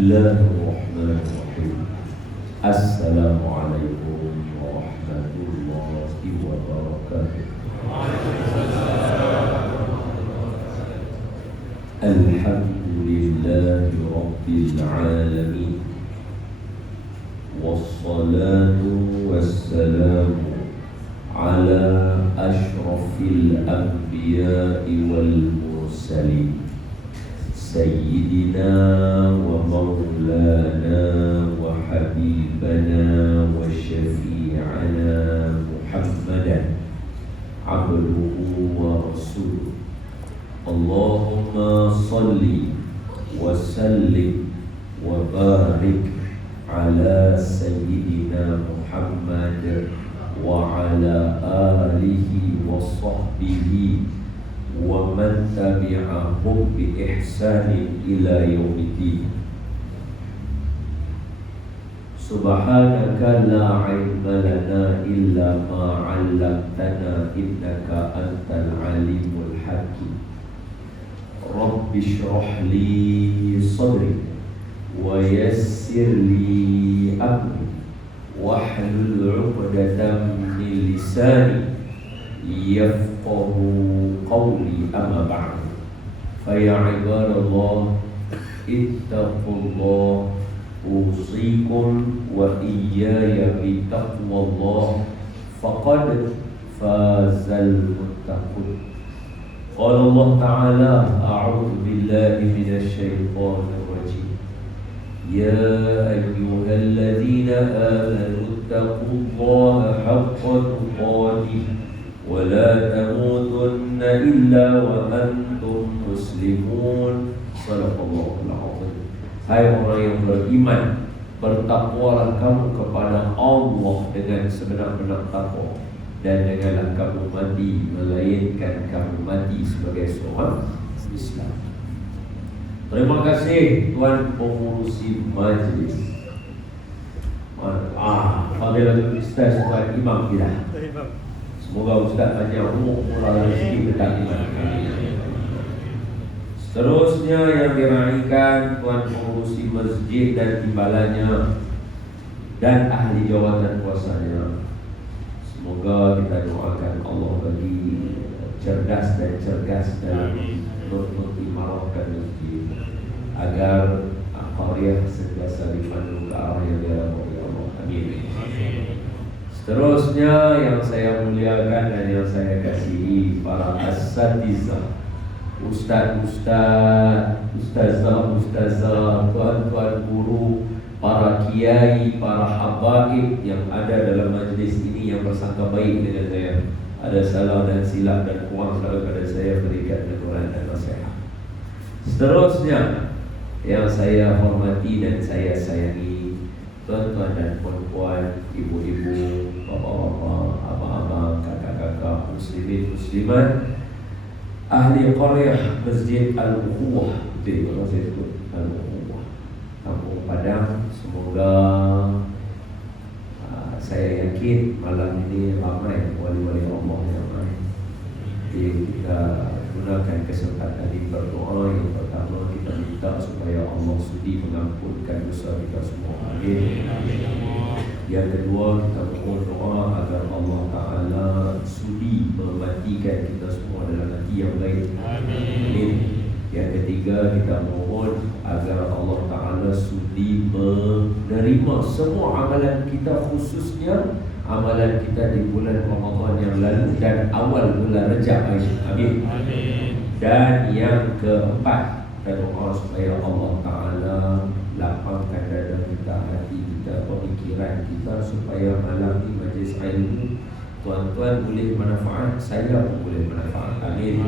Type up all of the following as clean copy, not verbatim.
Bismillahirrahmanirrahim. Assalamualaikum warahmatullahi wabarakatuh. Alhamdulillahi rabbil alamin. Wassalatu wassalamu ala ashrafil anbiya'i wal mursalin Sayyidina wa maulana wa habibana wa syafi'ana Muhammadan abduhu wa rasuluh. Allahumma salli wa sallim wa barik ala Sayyidina Muhammad wa ala alihi wa sahbihi wa man tabi'ahum bi ihsanin ila yaumiddin. Subhanaka la ilma lana illa ma 'allamtana innaka antal alimul hakim. Rabbi shrah li sadri wa yassir li amri wahlul 'uqdatam min lisani yafqahu qawli amma ba'd. Fa ya ibadallah ittaqullah usikum wa iyaya bi taqwallah faqad fazal muttaqun. Qala Allah ta'ala a'udzu billahi minasy syaithanir rajim. Ya ayyuhalladzina amanu taqullaha haqqa tuqatih wa la tamutunna illa wa antum muslimun. Shadaqallahul azim. Hai orang yang beriman, bertakwalah kamu kepada Allah dengan sebenar-benar takwa, dan janganlah kamu mati melainkan kamu mati sebagai seorang Islam. Terima kasih Tuan Pengurusi Majlis. Fadilatul Ustaz Tuan Imam kita. Semoga Ustaz banyak umur murah rezeki dekat iman. Seterusnya yang diraihkan Tuan Pengurusi Masjid dan timbalannya dan ahli jawatan kuasanya. Semoga kita doakan Allah bagi cerdas dan cergas dalam mengimarahkan masjid, agar qaryah sentiasa dipandu ke arah yang dirahmati Allah. Amin. Seterusnya yang saya muliakan dan yang saya kasihi para asatizah, ustaz-ustaz, ustazah, tuan-tuan guru, para kiai, para habaib yang ada dalam majlis ini yang bersangka baik dengan saya. Ada salah dan silap dan kurang pada saya, berikan teguran dan nasihat. Seterusnya yang saya hormati dan saya sayangi tuan-tuan dan puan-puan, ibu-ibu, bapak-bapak, abang-abang, kakak-kakak, muslimin, muslimat, ahli qaryah Masjid Al-Ukhuwah. Itu kalau saya sebut Al-Ukhuwah, Kampung Padang. Semoga saya yakin malam ini ramai wali-wali Allah yang ramai. Jadi kita gunakan kesempatan ini berdoa. Yang pertama, kita minta supaya Allah sudi mengampunkan dosa kita semua. Amin. Yang kedua, kita mohon doa agar Allah Ta'ala sudi mematikan kita semua dalam hati yang baik. Amin. Yang ketiga, kita mohon agar Allah Ta'ala sudi menerima semua amalan kita, khususnya amalan kita di bulan Ramadan yang lalu dan awal bulan Rejab ini. Amin. Dan yang keempat, kita doa supaya Allah Ta'ala lapangkan dada kita, hati kita, pemikiran kita, supaya malam ini majlis ilmu tuan-tuan boleh manfaat, saya pun boleh manfaat. Amin.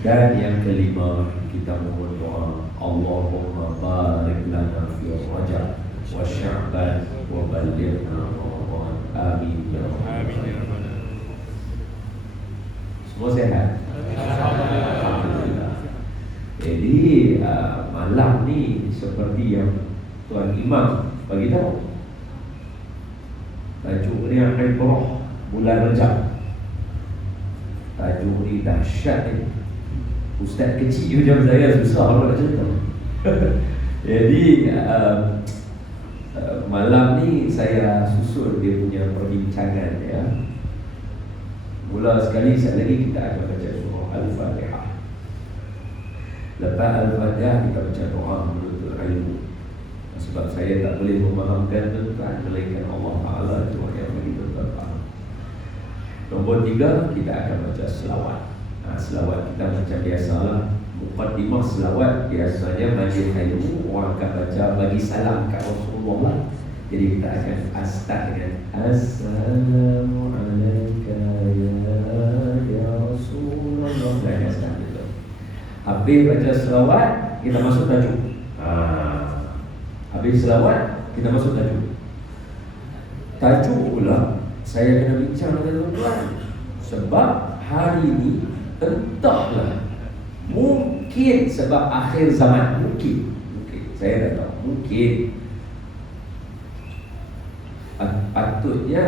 Dan yang kelima, kita mohon doa, Allahumma barik lana fi Rajab wa Sya'ban wa ballighna Ramadan. Amin ya rabbal. Semua sehat? Alhamdulillah. Jadi malam ni seperti yang Tuan Imam bagi tahu, tajuk ni Ibrah bulan Rejab. Tajuk ni dahsyat ni. Ustaz kecil macam saya susah nak cerita. Jadi malam ni saya susun dia punya perbincangan ya. Mula sekali sekali lagi kita akan baca surah Al-Fatihah. Lepas Al-Fatihah kita baca doa menuntut ilmu. Sebab saya tak boleh memahamkan tuan melainkan Allah Ta'ala itu yang bagi tuan faham. Nombor 3 kita akan baca selawat. Selawat kita macam biasalah. Muqaddimah selawat biasanya majlis ilmu orang akan baca bagi salam kat Rasulullah. Jadi kita akan start dengan Assalamualaikum ya Rasulullah. Dan start gitu. Habis baca selawat kita masuk tajuk. Habis selawat kita masuk tajuk. Tajuk pula saya kena bincang dengan tuan-tuan. Sebab hari ini entahlah, mungkin sebab akhir zaman, mungkin saya tak tahu, mungkin patutnya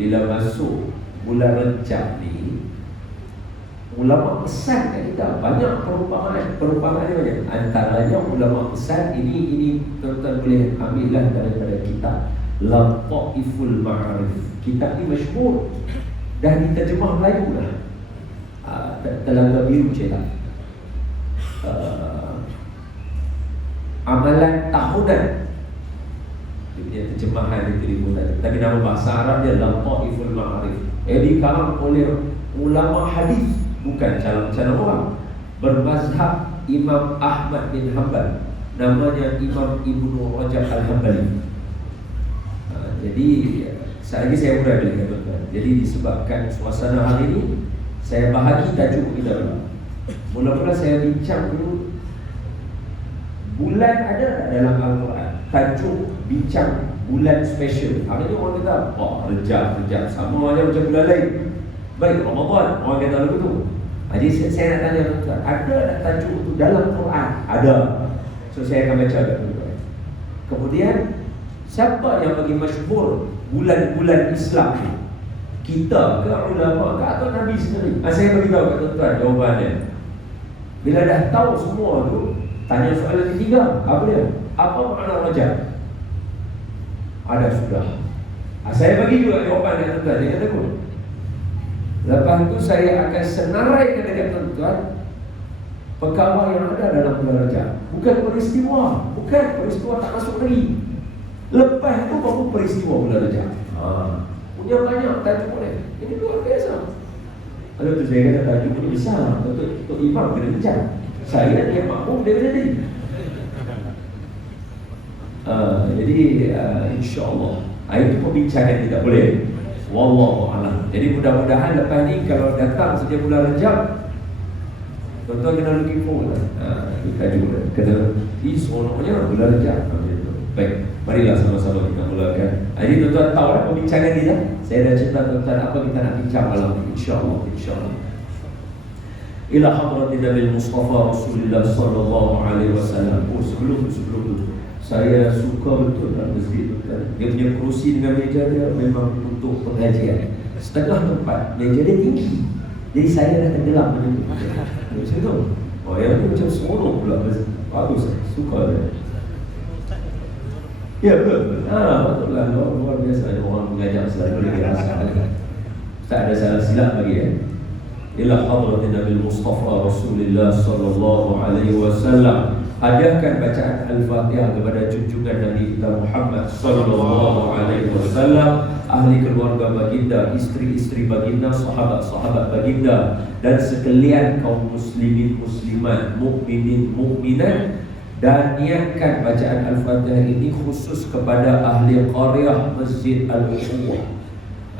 bila masuk bulan Rejab ni ulama pesan kat kita banyak perumpamaan dia banyak. Antaranya ulama pesan ini tuan-tuan boleh ambillah daripada kitab Lataiful Ma'arif. Kitab ni masyhur dah diterjemah Melayu lah. Telaga Biru cetak. Amalan tahunan. Dia terjemahan itu dibuat. Tapi nama bahasa Arab dia Lataiful Ma'arif. Dikarang oleh ulama hadis, bukan calon-calon orang. Bermazhab Imam Ahmad bin Hanbal. Namanya Imam Ibnu Rajab Al-Hambali. Jadi sekali lagi saya mulai dengan tuan-tuan. Jadi disebabkan suasana hari ini, saya bahagi tajuk kita dulu. Mula-mula saya bincang dulu bulan ada tak dalam Al-Quran. Tajuk bincang bulan special. Hari ini orang kata Rejab sama aja macam bulan lain. Baik Ramadan orang kata lagu tu. Jadi saya nak tanya tuan-tuan, ada tak tajuk tu dalam Quran? Ada. So saya akan baca kat tuan-tuan. Kemudian siapa yang bagi masyhur bulan-bulan Islam ni? Kita ke ulama ke atau Nabi sendiri? Saya beritahu kat tuan-tuan jawapannya. Bila dah tahu semua tu, tanya soalan ketiga. Apa dia? Apa makna Rajab? Ada sudah. Saya bagi juga jawapan kat tuan-tuan. Jangan takut. Lepas tu saya akan senaraikan dekat tuan-tuan perkara yang ada dalam bulan Rajab. Bukan peristiwa tak masuk lagi. Lepas tu baru peristiwa bulan Rajab. Punya banyak tajuk boleh. Ini luar biasa. Lalu tu saya kata tajuk ni besar. Tok Imam kena kejar. Saya dia makmum dia kena jadi. Jadi insya-Allah itu perbincangan kita boleh. Wallahu a'lam. Jadi mudah-mudahan lepas ni kalau datang setiap bulan Rejab, tuan-tuan kena looking forward lah. Kita juga kena seronoknya bulan Rejab. Baik, marilah sama-sama kita mulakan. Jadi tuan-tuan tahu lah perbincangan kita. Saya dah cerita tuan-tuan apa kita nak bincang malam ni. InsyaAllah. Ila hadratin Nabi Mustafa Rasulullah sallallahu alaihi wasallam. Sebelum tu saya suka betul dalam masjid tu kan. Dia punya kerusi dengan meja dia memang untuk pengajian. Setengah tempat meja dia tinggi. Jadi saya dah tenggelam macam tu. Macam tu. Yang tu macam seronok pula. Bagus, suka dia. Ya betul. Betul lah. Luar biasa orang mengajar selalu dia rasa. Tak ada salah silap lagi ya. Ila hadratin Nabi Mustafa Rasulullah sallallahu alaihi wasallam. Hadiahkan bacaan Al-Fatihah kepada junjungan Nabi kita Muhammad sallallahu alaihi wasallam, ahli keluarga baginda, isteri-isteri baginda, sahabat-sahabat baginda, dan sekalian kaum muslimin muslimat, mukminin mukminat. Dan niatkan bacaan Al-Fatihah ini khusus kepada ahli qaryah Masjid Al-Ukhuwah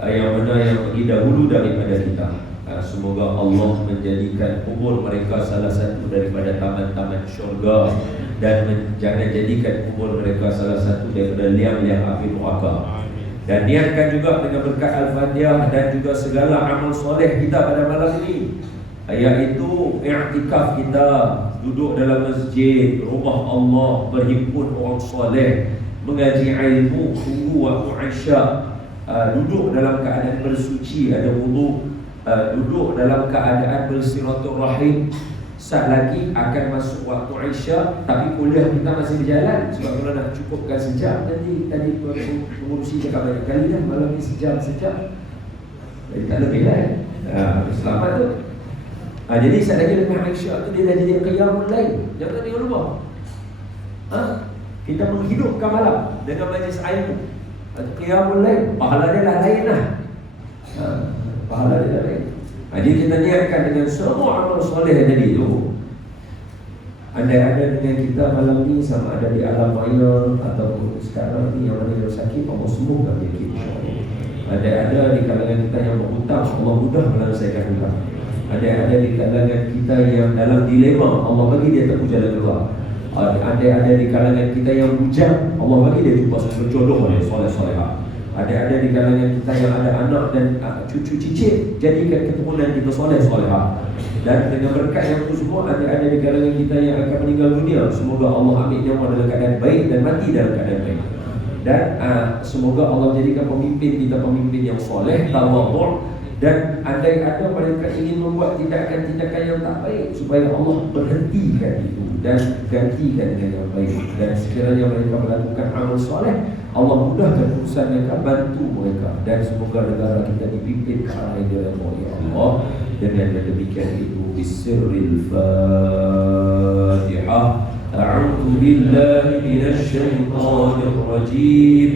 yang mana yang pergi dahulu daripada kita. Semoga Allah menjadikan kubur mereka salah satu daripada taman-taman syurga, dan jangan jadikan kubur mereka salah satu daripada liang-liang api neraka. Dan niatkan juga dengan berkat Al-Fatihah dan juga segala amal soleh kita pada malam ini, iaitu i'tikaf kita, duduk dalam masjid, rumah Allah, berhimpun orang soleh, mengaji ilmu, tunggu waktu Isyak, duduk dalam keadaan bersuci, ada wudu, duduk dalam keadaan bersilaturahim. Saat lagi akan masuk waktu Isya, tapi kuliah kita masih berjalan. Sebab kalau nak cukupkan sejam, nanti tadi pengurusi cakap banyak kali dah, malam ni sejam. Jadi tak lebih lah selamat tu. Jadi saat lagi lepas Isya tu dia dah jadi qiyamul lail. Jangan dia lupa. Kita menghidupkan malam dengan majlis ilmu. Qiyamul lail, pahala dia dah lain lah. Pahala dia dah lain. Jadi kita niatkan dengan semua amal soleh tadi tu. Andai ada dengan kita malam ni, sama ada di alam maya atau sekarang ni yang mana yang sakit, Allah sembuhkan dia, insyaAllah. Ada di kalangan kita yang berhutang, Allah mudah menyelesaikan hutang. Ada di kalangan kita yang dalam dilema, Allah bagi dia tak jalan keluar. Ada di kalangan kita yang bujang, Allah bagi dia jumpa jodoh oleh soleh-solehah. Ada di kalangan kita yang ada anak dan cucu cicit, jadikan keturunan kita soleh-solehah. Dan dengan berkat yang itu semua, ada di kalangan kita yang akan meninggal dunia, semoga Allah ambil nyawa dalam keadaan baik dan mati dalam keadaan baik. Dan semoga Allah jadikan pemimpin kita pemimpin yang soleh, tawadhu'. Dan andai ada mereka ingin membuat tindakan-tindakan yang tak baik, supaya Allah berhentikan itu dan gantikan dengan yang baik. Dan sekiranya mereka melakukan amal soleh, Allah mudahkan urusan mereka, bantu mereka. Dan semoga negara kita dipimpin ke arah yang dirahmati oleh Allah. Dengan demikian itu, bisirril Fatihah. A'udzu billahi minasy syaithanir rajim.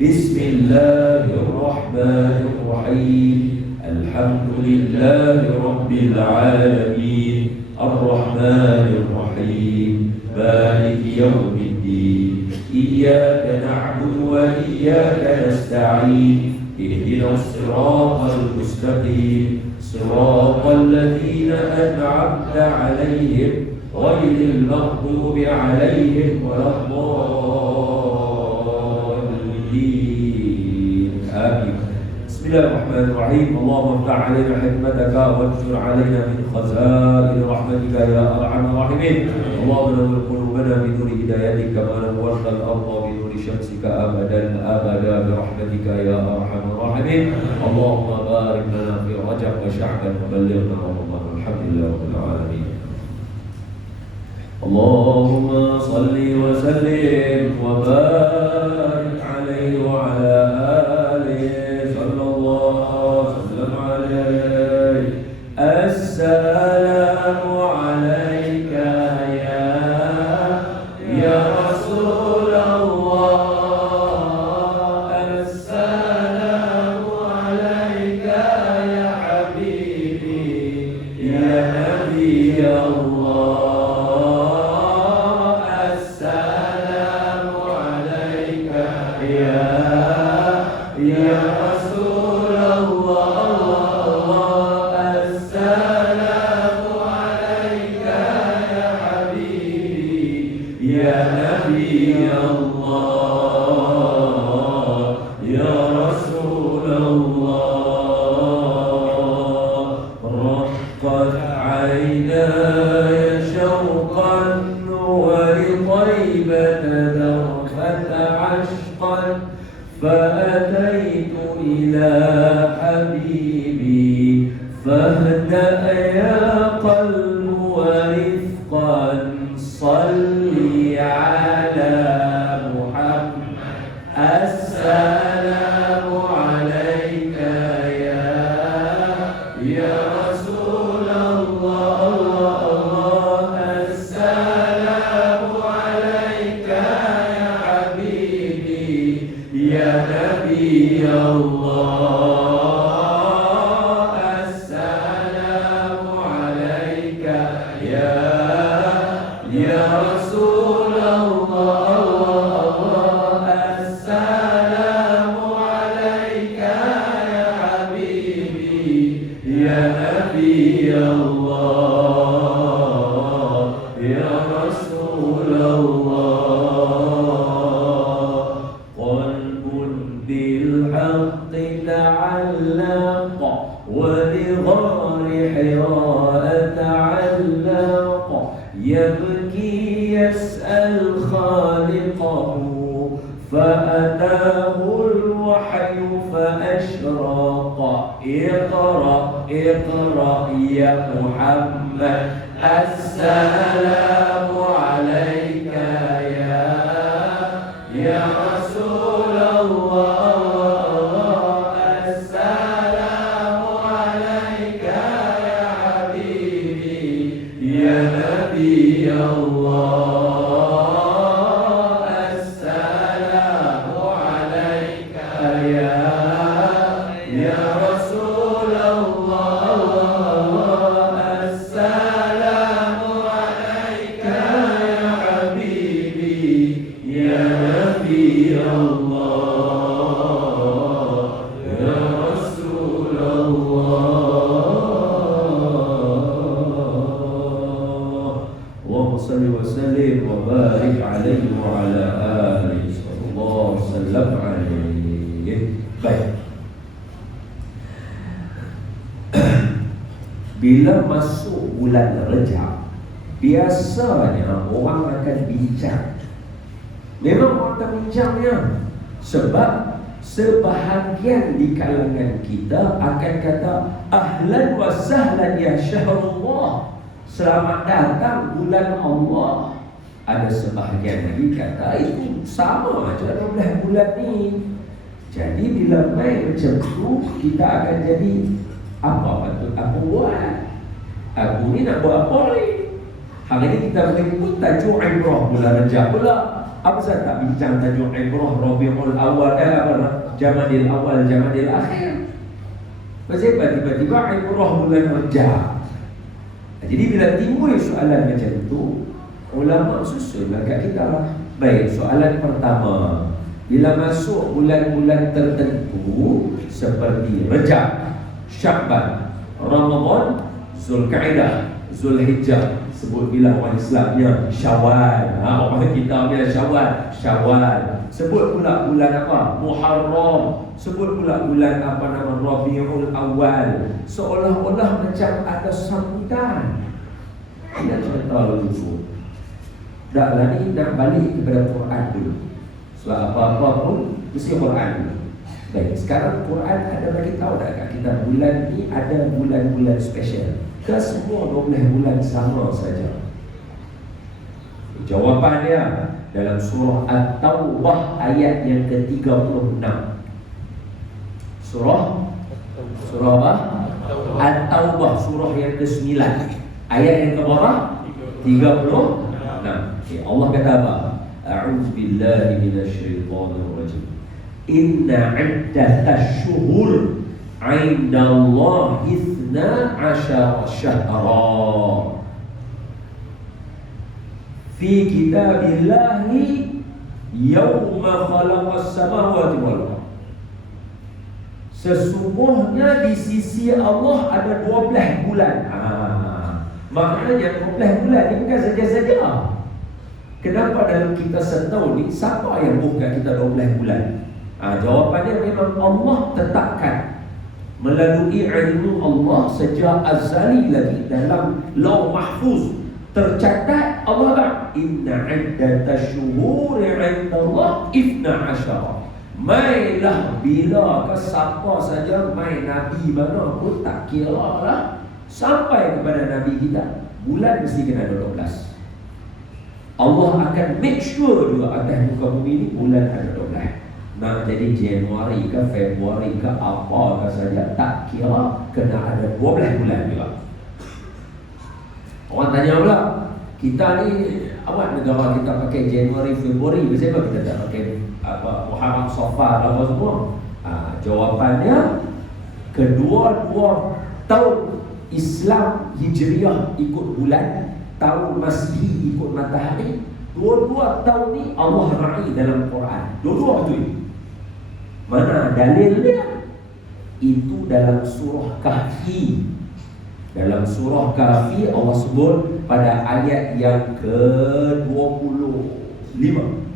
Bismillahirrahmanirrahim. Alhamdulillahi rabbil alamin. Ar-Rahmanir Rahim. Maliki yaumiddin. Iyyaka na'budu wa iyyaka nasta'in. Ihdinas siratal mustaqim. Siratal ladzina an'amta 'alaihim ghairil maghdubi 'alaihim waladdallin. Amin. Bismillahirrahmanirrahim. Allahumma iftah 'alaina hikmataka wanshur 'alaina min khaza'in rahmatika ya arhamar rahimin. Allahumma nawwir qulubana bi nuri hidayatika kama nawwarta al-ardha bi nuri syamsika abadan abada bi rahmatika ya arhamar rahimin. Allahumma barik lana fi Rajab wa Sya'ban wa ballighna Ramadan. Alhamdulillahirabbil alamin. Allahumma salli wa sallim wa barik 'alaihi wa 'ala alihi sallallahu sallam 'alaihi. Assalamu 'alaika ya Rasulullah. Assalamu 'alaika ya habibi ya nabi Allah. فأتيت إلى حبيبي فاهدأ يا قلب ورفقا صلي على محمد. السلام عليك يا رسول الله. السلام عليك يا حبيبي يا نبي الله. السلام عليك يا رسول الله. السلام عليك يا حبيبي يا نبي الله يا رسول الله. قلب بالحق تعلق ولغار حراء تعلق يبكي يسأل خالقه فأتاه الوحي فأشرق. اقرأ اقرأ يا محمد. Assalamu alayka ya Rasulullah. Assalamu alayka ya Habibi ya Nabi Allah. Assalamu alayka ya Rasulullah. Assalamu alayka ya Habibi ya Nabi Allah ya Rasulullah. Allahumma salli wa sallim wa barik alaihi wa ala alihi sallallahu sallam alaihi. Baik. Bila masuk bulan Rejab, biasanya orang akan bincang. Memang orang akan bincangnya, sebab sebahagian di kalangan kita akan kata ahlan wa sahlan ya syahrullah, selamat datang bulan Allah. Ada sebahagian lagi kata itu sama aja 12 bulan ni. Jadi bila main macam tu, kita akan jadi apa patut aku buat? Aku ni nak buat apa ni? Hari ni kita menyebut tajuk Ibrah bulan Rejab pula. Apa saya tak bincang tajuk Ibrah Rabiul Awal Jamadil Awal Jamadil Akhir. Pasal tiba-tiba Ibrah bulan Rejab. Jadi bila timbul soalan macam tu, ulama susun kat kita lah. Baik, soalan pertama, bila masuk bulan-bulan tertentu seperti Rejab, Syakban, Ramadan, Zulkaidah, Zulhijjah, sebut bila orang Islamnya Syawal. Orang kita bila Syawal. Sebut pula bulan apa? Muharram. Sebut pula bulan apa nama Rabiul Awal. Seolah-olah macam ada sambutan. Tidak cerita lucu. Daklah ni nak balik kepada Quran dulu. Sebab apa-apa pun mesti Quran dulu. Baik, sekarang Quran ada bagi tahu tak kat kita bulan ni ada bulan-bulan special. Ke semua 12 bulan sama saja? Jawapan dia dalam surah At-Taubah ayat yang ke-36. Surah apa? At-Taubah, surah yang ke-9. Ayat yang ke berapa? 36. Okay, Allah kata apa? A'udzu billahi minasyaitonir rajim. Inna 'iddatash syuhur 'indallahi 12 syahra fi kitabillahi yawma khalaqas samawati wal ardh. Sesungguhnya di sisi Allah ada 12 bulan. Maknanya 12 bulan ini bukan saja-saja. Kenapa dalam kita setahun ni siapa yang buka kita 12 bulan? Jawapannya memang Allah tetapkan melalui ilmu Allah sejak azali lagi dalam Lauh Mahfuz tercatat. Allah kata inna 'iddatash syuhuri 'indallah 12. Mailah bila ke siapa saja, mai nabi mana pun tak kira lah, sampai kepada nabi kita bulan mesti kena 12. Allah akan make sure juga atas muka bumi ini bulan ada 12. Nak jadi Januari ke Februari ke apa ke saja, tak kira, kena ada 12 bulan juga. Orang tanya pula, kita ni awak negara kita pakai Januari Februari, kenapa kita tak pakai apa Muharram Safar apa semua? Jawapannya kedua-dua tahun Islam Hijriah ikut bulan, tahun Masihi ikut matahari. Dua-dua tahun ni Allah ra'i dalam Quran. Dua-dua tu. Mana dalil dia? Itu dalam surah Kahfi. Dalam surah Kahfi Allah sebut pada ayat yang ke-25.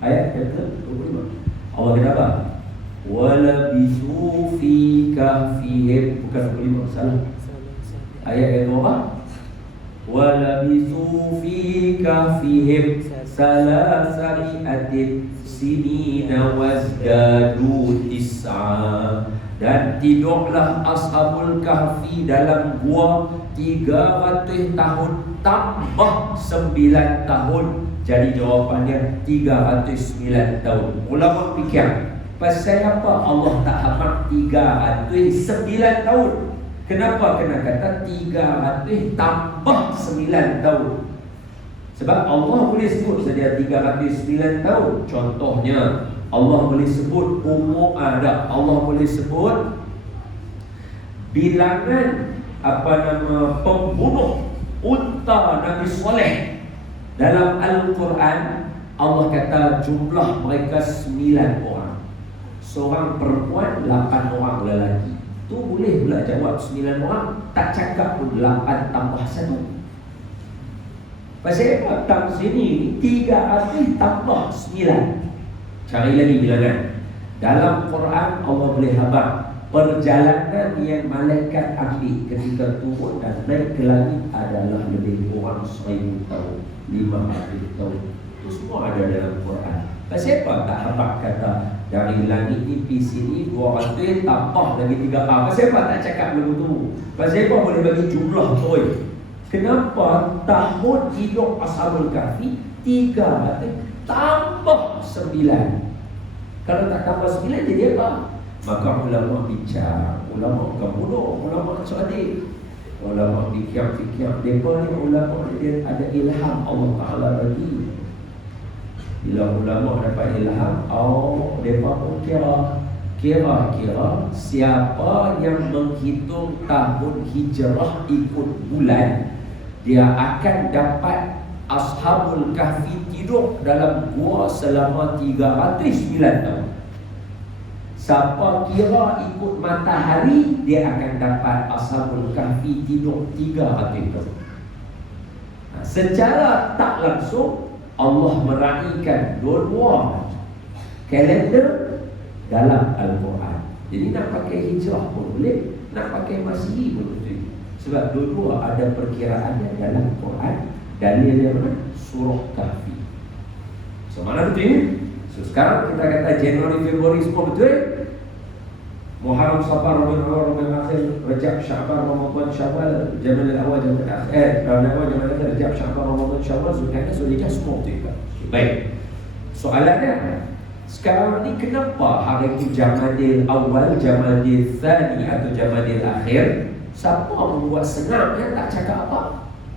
Ayat yang ke-25. Allah kata apa? Walabithu fi kahfihim. Bukan 25, salah. Ayat yang berapa? Walabithu fi kahfihim salasami'atin sinina wazdadu tis'a. Dan tidurlah Ashabul Kahfi dalam gua 300 tahun tambah 9 tahun. Jadi jawapannya 309 tahun. Ulama fikir, pasal apa Allah tak habaq 309 tahun? Kenapa kena kata 300 tambah 9 tahun? Sebab Allah boleh sebut saja 309 tahun. Contohnya, Allah boleh sebut umur ada. Allah boleh sebut bilangan pembunuh unta Nabi Saleh. Dalam Al-Quran Allah kata jumlah mereka 9 orang. Seorang perempuan, 8 orang lelaki. Tu boleh pula jawab 9 orang. Tak cakap pun 8 tambah 1. Pasal apa? Tak sini 300 tambah 9. Cari lagi bilangan. Dalam Quran Allah boleh habaq perjalanan yang malaikat ambil ketika turun dan naik ke langit adalah lebih kurang 1000 tahun, 500 tahun. Itu semua ada dalam Quran. Pasal apa tak habaq kata dari langit ni pergi sini 200 tambah lagi 3 Pasal apa tak cakap begitu? Pasal apa boleh bagi jumlah tu? Kenapa tahun hidup Ashabul Kahfi 300 tambah 9? Kalau tak tambah 9 jadi apa? Maka ulama bicara, ulama kemudian ulama cerdik, ulama fikir-fikir. Mereka ni ulama dia ada ilham Allah Ta'ala bagi. Bila ulama dapat ilham, mereka pun kira-kira siapa yang menghitung tahun hijrah ikut bulan, dia akan dapat Ashabul Kahfi tidur dalam gua selama 309 tahun. Siapa kira ikut matahari, dia akan dapat Ashabul Kahfi tidur 300 tahun. Secara tak langsung Allah meraihkan dua-dua kalender dalam Al-Quran. Jadi nak pakai hijrah pun boleh, nak pakai Masihi pun boleh. Sebab dua-dua ada perkiraannya dalam Quran. Dalilnya mana? Surah Kahfi. So mana betul? So sekarang kita kata Januari, Februari semua betul. Muharram, Safar, Rabiul Awal, Rabiul Akhir, Rajab, Sya'ban, Ramadan, Syawal, Jamadil Awal, Jamadil Akhir, Rabiul Awal, Jamadil Akhir, Rajab, Sya'ban, Ramadan, Syawal, Zulhijjah, Zulhijjah semua betul. Baik. Soalannya, sekarang ni kenapa hari itu Jamadil Awal, Jamadil Thani atau Jamadil Akhir? Siapa membuat senang yang tak cakap apa?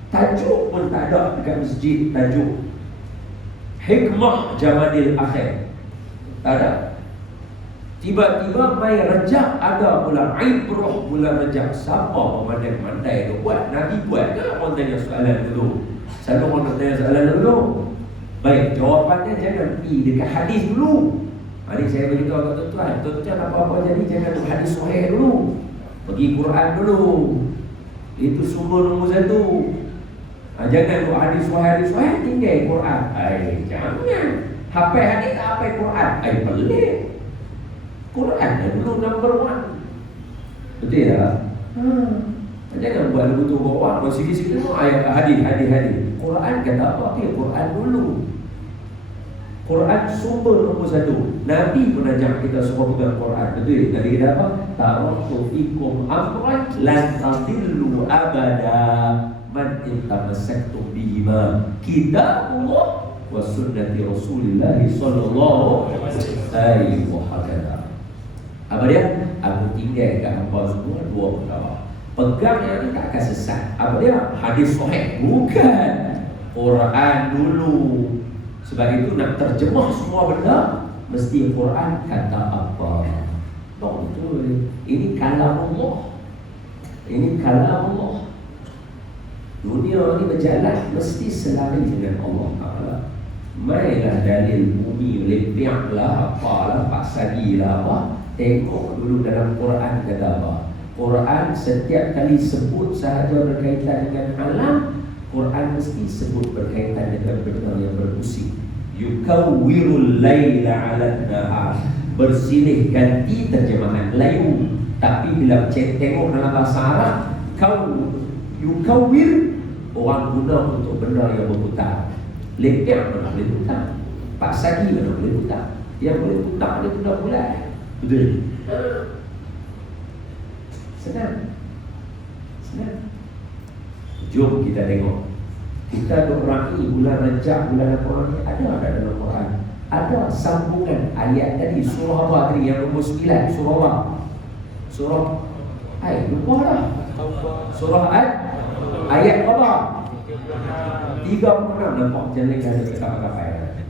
Tajuk pun tak ada dekat masjid. Tajuk hikmah Jamadil Akhir tak ada. Tiba-tiba mai Rajab ada pula ibrah bulan Rajab. Siapa memandai-mandai tu buat? Nabi buat ke? Orang tanya soalan dulu. Selalu orang tanya soalan dulu. Baik, jawapannya jangan pergi dekat hadis dulu. Hadis saya beritahu kat tuan-tuan, tuan-tuan apa-apa jadi jangan hadis sahih dulu. Pergi Quran dulu. Itu sumber nombor 1. Jangan buat hadis sahih tinggal Quran. Jangan. Hafal hadis tak hafal Quran. Pelik. Quran dulu number 1. Betul tak? Jangan buat begitu bawa sikit-sikit semua ayat hadis. Quran kata apa? Quran dulu. Quran sumber nombor 1. Nabi pun ajak kita semua pegang Quran. Betul? Nabi kata apa? Taraktu fikum amran lan tadillu abada man intamassaktum bihima kitabullah wa sunnati Rasulillah sallallahu alaihi wasallam. Apa dia? Aku tinggal kat hamba semua 2 perkara. Pegang yang ni tak akan sesat. Apa dia? Hadis sahih. Bukan. Quran dulu. Sebab itu nak terjemah semua benda mesti Quran kata apa. Tak betul. Ini kalam Allah. Ini kalam Allah. Dunia ni berjalan mesti selari dengan Allah Ta'ala. Mainlah dalil bumi lepek lah, apalah, paksagi lah apa. Tengok dulu dalam Quran kata apa. Quran setiap kali sebut sahaja berkaitan dengan alam, Quran mesti sebut berkaitan dengan benda yang bermusik. Yukawwirul laila 'alan nahar. Bersilih ganti terjemahan layu. Tapi bila tengok dalam bahasa Arab, yukawwir orang guna untuk benda yang berputar. Lepek mana boleh putar, paksagi mana boleh putar. Yang boleh putar dia putar bulan. Betul. Senang. Jom kita tengok Kita duk ra'i bulan Rajab, bulan apa ni? Ada dalam Quran. Ada sambungan ayat tadi. Surah apa tadi yang nombor 9? Surah apa? Surah lupa dah. Surah ayat apa? 36. Nampak jangan ada dekat ayat.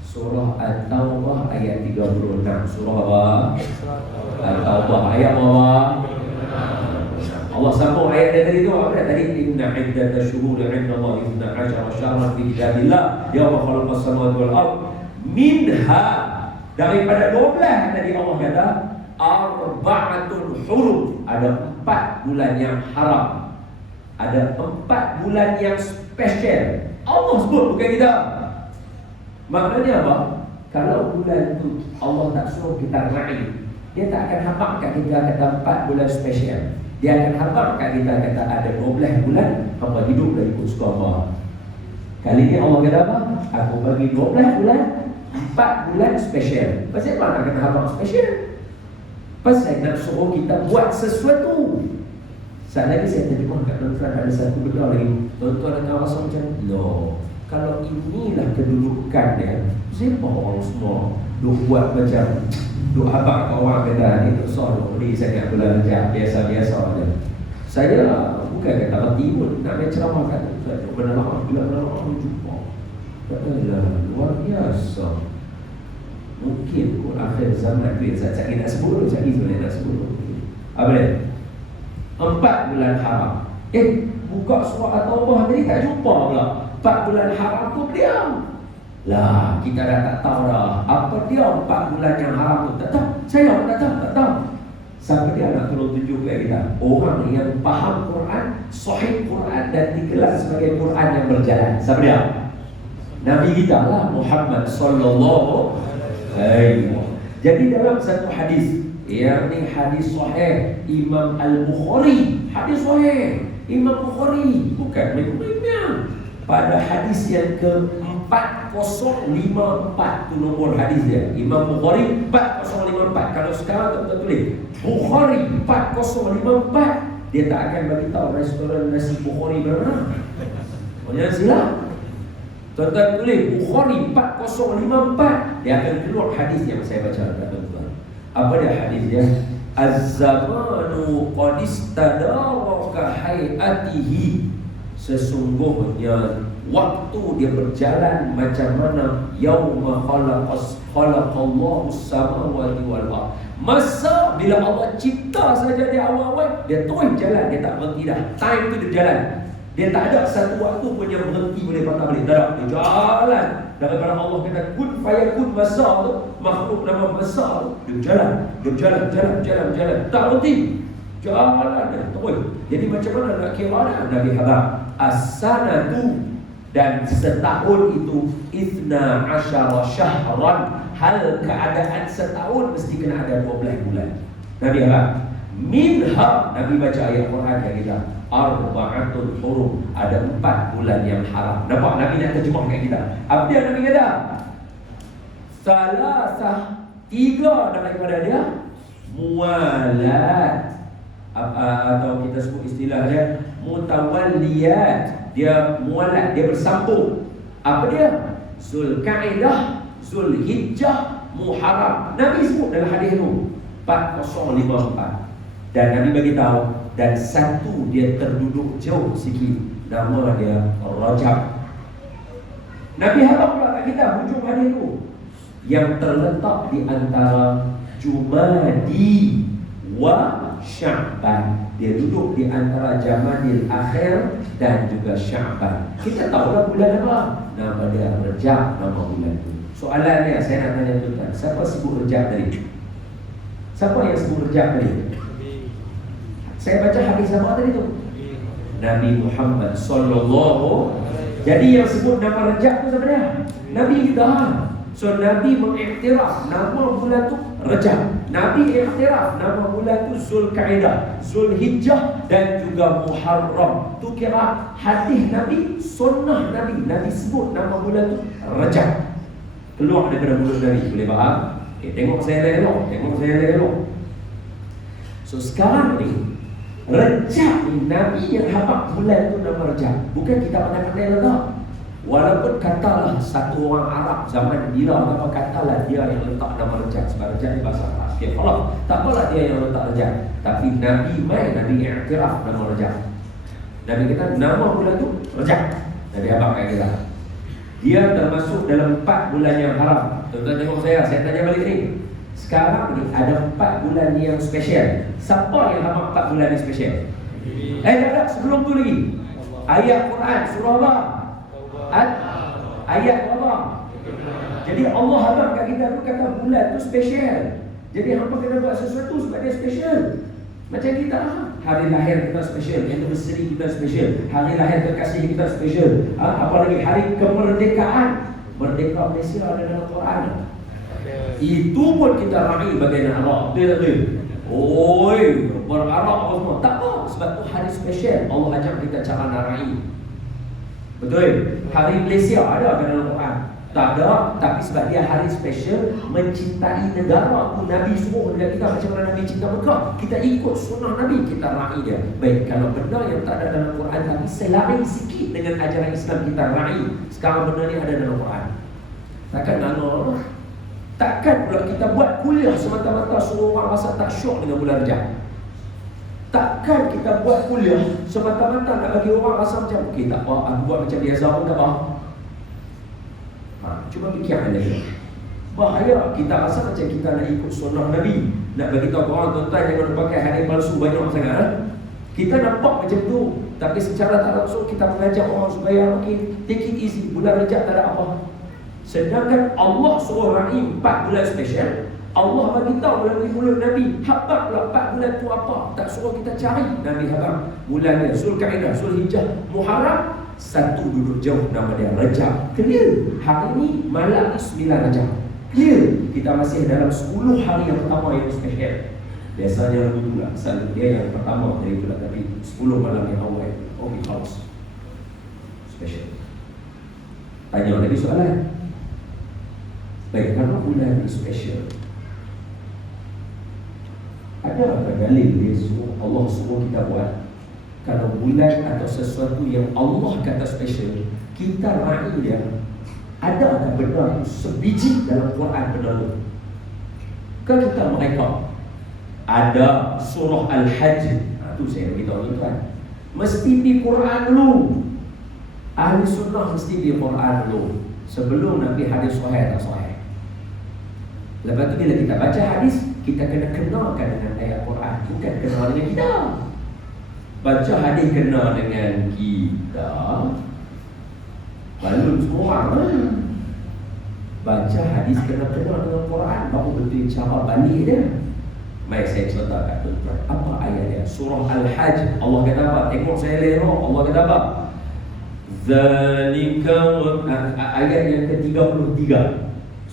Surah At-Taubah ayat 36. Surah apa? At-Taubah ayat apa? Allah sambung ayat dari itu apa? Tadi inna iddatash shuhuri 'inda Allah 12 syahran fi kitabillah yauma khalaqas samawati wal ard minha, daripada 12 tadi Allah kata arba'atul hurum, ada 4 bulan yang haram, ada 4 bulan yang spesial. Allah sebut, bukan kita. Maknanya apa? Kalau bulan itu Allah tak suruh kita raih, dia tak akan habaq kat kita kata 4 bulan spesial. Dia akan habaq kat kita kata ada 12 bulan apa hidup dari ikut suka Allah. Kali ni Allah kata apa? Aku bagi 12 bulan, 4 bulan spesial. Pasal apa nak kena habaq spesial? Pasal nak suruh kita buat sesuatu. Saat lagi saya terjemah kat tuan-tuan, ada satu benda lagi. Tuan-tuan akan rasa macam no. Kalau inilah kedudukan dia, siapa orang semua duk buat macam duk habaq orang kata ni tak sah duk beri sangat bulan Rajab, biasa-biasa aja. Saya bukan kata reti pun nak main ceramah kat tuan-tuan. Benar-benar bila jumpa. Katalah luar biasa. Mungkin kot akhir zaman tu yang saya nak sebut, saya sebenarnya nak sebut. Apa dia? 4 bulan haram. Buka surah At-Taubah tadi tak jumpa pula. 4 bulan haram tu diam. Lah, kita dah tak tahu dah. Apa dia 4 bulan yang haram tu? Tak tahu. Saya tak tahu. Siapa dia nak tolong tunjuk kepada kita? Orang yang faham Quran, sahih Quran dan digelar sebagai Quran yang berjalan. Siapa dia? Nabi kita lah, Muhammad sallallahu alaihi wasallam. Jadi dalam satu hadis, yang ni hadis sahih Imam Al-Bukhari, hadis sahih Imam Bukhari, bukan Imam. Pada hadis yang ke-4054 tu nombor hadis dia. Imam Bukhari 4054. Kalau sekarang tak tulis Bukhari 4054, dia tak akan bagi tahu restoran nasi Bukhari mana. Jangan silap. Tuan-tuan tulis Bukhari 4054, dia akan keluar hadis yang saya baca kat tuan-tuan. Apa dia hadis dia? Az-zamanu qad istadaraka hayatihi. Sesungguhnya waktu dia berjalan macam mana yauma khalaqallahu samawati wal ard. Masa bila Allah cipta saja di awal-awal, dia terus jalan, dia tak berhenti dah. Time tu dia jalan. Dia tak ada satu waktu pun yang berhenti boleh patah balik. Tak ada, dia jalan. Daripada Allah kata kun fayakun, masa tu makhluk nama masa tu dia jalan, tak berhenti. Jalan dia terus. Jadi macam mana nak kira dah? Nabi kata as-sanatu, dan setahun itu 12 syahran. Hal keadaan setahun mesti kena ada 12 bulan. Nabi kata minha, Nabi baca ayat Quran yang kita arba'atul hurum, ada 4 bulan yang haram. Nampak Nabi nak terjemah kat kita. Apa dia Nabi kata? Salasah, 3 daripada dia mualat, atau kita sebut istilah dia mutawalliyat. Dia mualat, dia bersambung. Apa dia? Zulkaidah, Zulhijjah, Muharram. Nabi sebut dalam hadis tu 4054. Dan Nabi bagi tahu, dan satu dia terduduk jauh sikit, nama dia Rajab. Nabi harap pula kat kita hujung hadis tu yang terletak di antara Jumadi wa Sya'ban. Dia duduk di antara Jamadil Akhir dan juga Sya'ban. Kita tahulah bulan apa? Nama dia Rajab, nama bulan tu. Soalan dia, saya nak tanya tuan, siapa sebut Rajab tadi? Siapa yang sebut Rajab tadi? Saya baca hadis apa tadi tu? Nabi Muhammad sallallahu. Jadi yang sebut nama Rajab tu siapa dia? Nabi kita. So Nabi mengiktiraf nama bulan tu Rajab. Nabi iktiraf nama bulan tu Zulkaidah, Zulhijjah dan juga Muharram. Tu kira hadis Nabi, sunnah Nabi. Nabi sebut nama bulan tu Rajab. Keluar daripada mulut Nabi, boleh faham? Okay, tengok saya elok. So sekarang ni Rejab ni, Nabi yang habaq bulan tu nama Rejab. Bukan kita pandai-pandai letak. Walaupun katalah satu orang Arab zaman bila apa katalah dia yang letak nama Rejab, sebab Rejab ni bahasa Arab. Okay, kalau tak apalah dia yang letak Rejab, tapi Nabi Nabi i'tiraf nama Rejab. Nabi kata nama bulan tu Rejab. Nabi habaq kat kita. Dia termasuk dalam 4 bulan yang haram. Tuan-tuan tengok saya tanya balik ni. Sekarang ni ada 4 bulan yang spesial. Siapa yang habaq 4 bulan ni spesial? Tak, sebelum tu lagi. Ayat Quran surah apa? Ayat Allah. Jadi Allah habaq kat kita tu kata bulan tu spesial. Jadi hampa kena buat sesuatu sebab dia spesial. Macam kita hari lahir kita spesial, anniversary kita spesial, hari lahir kekasih kita spesial. Apalagi hari kemerdekaan. Merdeka Malaysia ada dalam Quran. Itu pun kita raih bagai nak Arab. Dia tak boleh. Oi, berarab apa semua. Tak apa, sebab tu hari spesial. Allah ajar kita cara nak raih. Betul? Hari Malaysia ada dalam Quran? Tak ada, tapi sebab dia hari spesial, mencintai negara pun Nabi suruh dekat kita macam mana Nabi cinta Mekah. Kita ikut sunnah Nabi, kita raih dia. Baik, kalau benda yang tak ada dalam Quran tapi selain sikit dengan ajaran Islam kita raih. Sekarang benda ni ada dalam Quran. Takkan nano. Takkan pula kita buat kuliah semata-mata suruh orang rasa tak syok dengan bulan Rejab. Takkan kita buat kuliah semata-mata nak bagi orang rasa macam okey tak apa, aku buat macam biasa pun tak apa. Cuba fikirkan lagi. Bahaya kita rasa macam kita nak ikut sunnah Nabi, nak bagi tahu orang tuan-tuan jangan pakai hadis palsu banyak sangat. Kita nampak macam tu, tapi secara tak langsung kita mengajak orang supaya okey, take it easy, bulan Rejab tak ada apa. Sedangkan Allah suruh raih 4 bulan spesial. Allah bagi tahu melalui mulut Nabi, habaqlah 4 bulan tu apa. Tak suruh kita cari. Nabi habaq bulannya Zulkaidah, Zulhijjah, Muharram. Satu duduk jauh nama dia Rejab. Clear. Hari ni malam ni 9 Rejab. Clear. Kita masih dalam 10 hari yang pertama yang spesial. Biasanya lagu tu lah, selalu dia yang pertama dari tu lah, tapi 10 malam yang awal. Okay, house spesial. Tanya lagi soalan. Baik, kalau bulan ni spesial, ada apa dalil dia suruh, Allah suruh kita buat? Kalau bulan atau sesuatu yang Allah kata spesial, kita raih dia, ada tak benda tu sebiji dalam Quran benda tu? Kan kita mereka ada surah Al-Hajj. Tu saya beritahu tuan-tuan, mesti di Quran dulu. Ahli sunnah mesti di Quran dulu sebelum Nabi hadis sahih tak sahih. Lepas tu bila kita baca hadis, kita kena kenalkan dengan ayat Quran, bukan kenal dengan kita. Baca hadis kena dengan kita, balun semua orang. Baca hadis kena dengan Quran, baru betul cara balik dia. Mari saya ceritakan tuan-tuan, apa ayat dia? Surah Al-Hajj. Allah kata apa? Tengok saya lelok. Allah kata apa? Zalika ayat yang ke-33.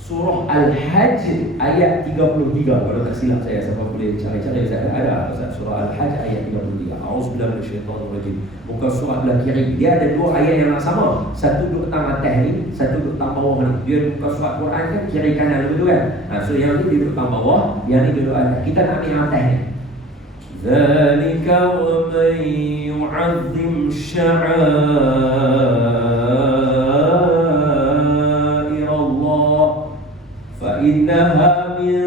Surah Al-Hajj ayat 33. Kalau tak silap saya, siapa boleh cari-cari, saya ada surah Al-Hajj ayat 33. A'udzubillahi minasyaitonirrajim. Muka surah belah kiri. Dia ada 2 ayat yang sama. Satu duduk tang atas ni, satu duduk tang bawah ni. Dia muka surat Quran kan kiri kanan betul kan? So yang ni duduk tang bawah, yang ni duduk atas. Kita nak ambil atas ni. Zalika wa man yu'azzim innaha min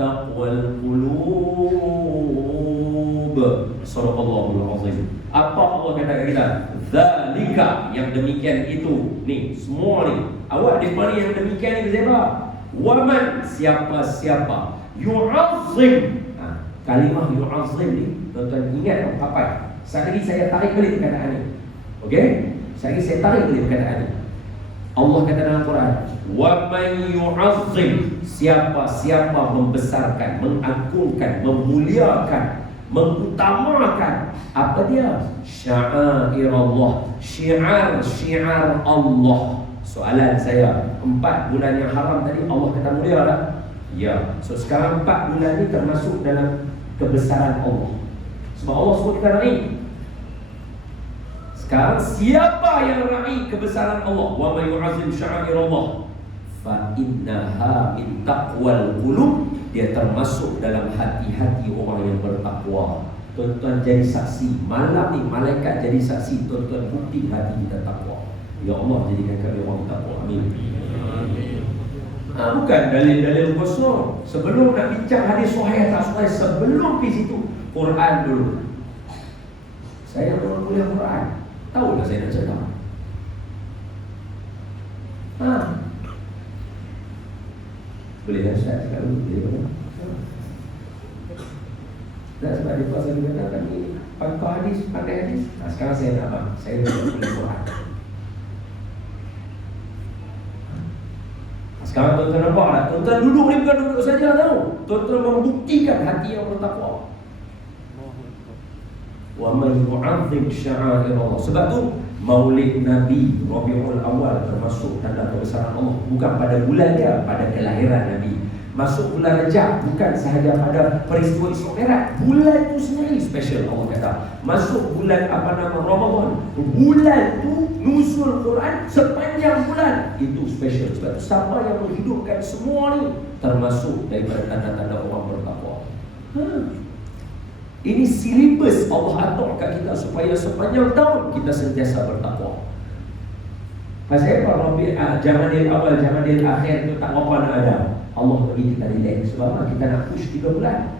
taqwal qulub. Sadaqallahul azim. Apa Allah kata kat kita? Zalika, yang demikian itu. Ni, semua ni. Awak di mana yang demikian ni siapa? Waman, siapa-siapa yu'azzim. Kalimah yu'azzim ni, tuan-tuan ingat apa? Sekali saya tarik balik perkataan ni. Okey? Sekali saya tarik balik perkataan ni. Allah kata dalam Quran, wa man yu'azzim, siapa-siapa membesarkan, mengagungkan, memuliakan, mengutamakan apa dia? Sya'airallah, syiar Allah. Soalan saya, 4 bulan yang haram tadi Allah kata mulia tak? Ya. So sekarang 4 bulan ni termasuk dalam kebesaran Allah. Sebab Allah suruh kita naik. Sekarang siapa yang raih kebesaran Allah? Wa may yu'azzim sya'airallah fa innaha min taqwal qulub, dia termasuk dalam hati-hati orang yang bertakwa. Tuan-tuan jadi saksi. Malam ni malaikat jadi saksi. Tuan-tuan bukti hati kita takwa. Ya Allah, jadikan kami orang takwa. Amin. Bukan dalil-dalil kosong. Sebelum nak bincang hadis sahih tak sahih, sebelum di situ Quran dulu. Saya belum kuliah Quran. Tahu tak saya nak cakap? Boleh dah Ustaz cakap dulu. Boleh tak? Tak, sebab dia pasal dia kata ni pakar hadis, pandai hadis. Sekarang saya nak apa? Saya nak kuliah Quran. Sekarang tuan-tuan nampak tak? Tuan-tuan duduk ni bukan duduk saja tahu. Tuan-tuan membuktikan hati yang bertakwa. Wa man yu'azzim sya'air Allah. Sebab tu Maulid Nabi Rabiul Awal termasuk tanda kebesaran Allah. Bukan pada bulan dia, pada kelahiran Nabi. Masuk bulan Rejab bukan sahaja pada peristiwa Isra Mi'raj. Bulan tu sendiri special, Allah kata. Masuk bulan apa nama Ramadan, bulan tu nuzul Quran sepanjang bulan, itu special. Sebab tu siapa yang menghidupkan semua ni termasuk daripada tanda-tanda orang bertakwa. Ini silibus Allah atur kat kita supaya sepanjang tahun kita sentiasa bertakwa. Pasal apa? Jamadil awal, jamadil akhir tu tak apa nak ada. Allah bagi kita relax. Sebab kita nak push 3 bulan.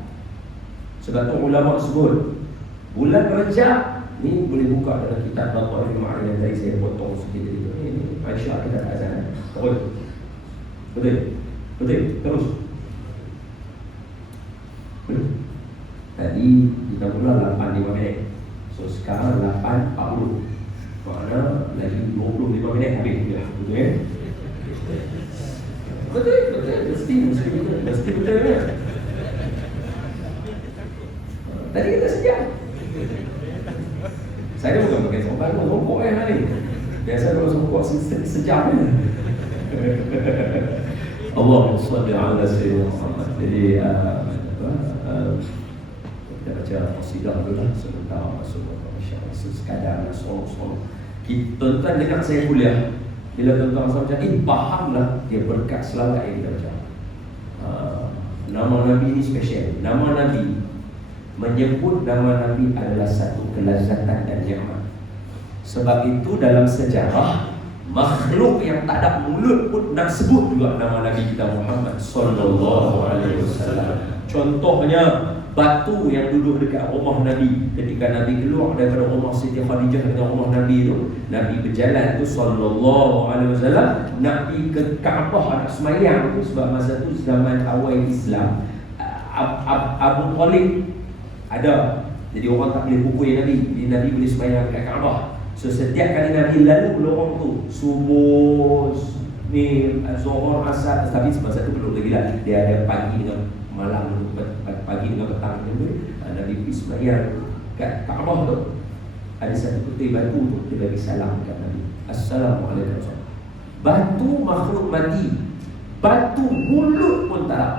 Sebab tu ulama sebut bulan Rejab ni boleh buka dalam kitab Bapak Ibn Ma'ari yang tadi saya potong sikit dari tu. Ini Aisyah kita tak azan. Betul? Terus. Betul? Tadi kita mula 8:5 minit. So sekarang 8:40. Maknanya lagi 25 minit habis dia. Betul ya? Betul. Mesti betul ya. Tadi kita sejam. Saya bukan pakai sopan, rokok hari ni. Biasa kalau rokok sejam ya. Allahumma shalli ala sayyidina Muhammad. Jadi kita baca qasidah dulu lah sebentar masuk insya-Allah sekadar soal. Tuan-tuan dengar saya kuliah. Bila tuan-tuan rasa macam fahamlah dia berkat selamat yang kita baca. Nama Nabi ni special. Nama Nabi, menyebut nama Nabi adalah satu kelazatan dan nikmat. Sebab itu dalam sejarah makhluk yang tak ada mulut pun nak sebut juga nama Nabi kita Muhammad sallallahu alaihi wasallam. Contohnya batu yang duduk dekat rumah Nabi ketika Nabi keluar daripada rumah Siti Khadijah dengan rumah Nabi tu, Nabi berjalan tu sallallahu alaihi wasallam nak pergi ke Kaabah nak semayang tu. Sebab masa tu zaman awal Islam, Abu Talib ada, jadi orang tak boleh pukul Nabi. Jadi Nabi boleh semayang dekat Kaabah. So setiap kali Nabi lalu lorong tu, subuh ni, Zuhur, Asar, tapi masa tu belum lagi lah. Dia ada pagi dengan malam, pagi dengan petang. Nabi pergi semayang kat Kaabah tu, ada satu putih batu tu, dia bagi salam kat Nabi, Assalamualaikum. Batu makhluk mati, batu mulut pun tak ada,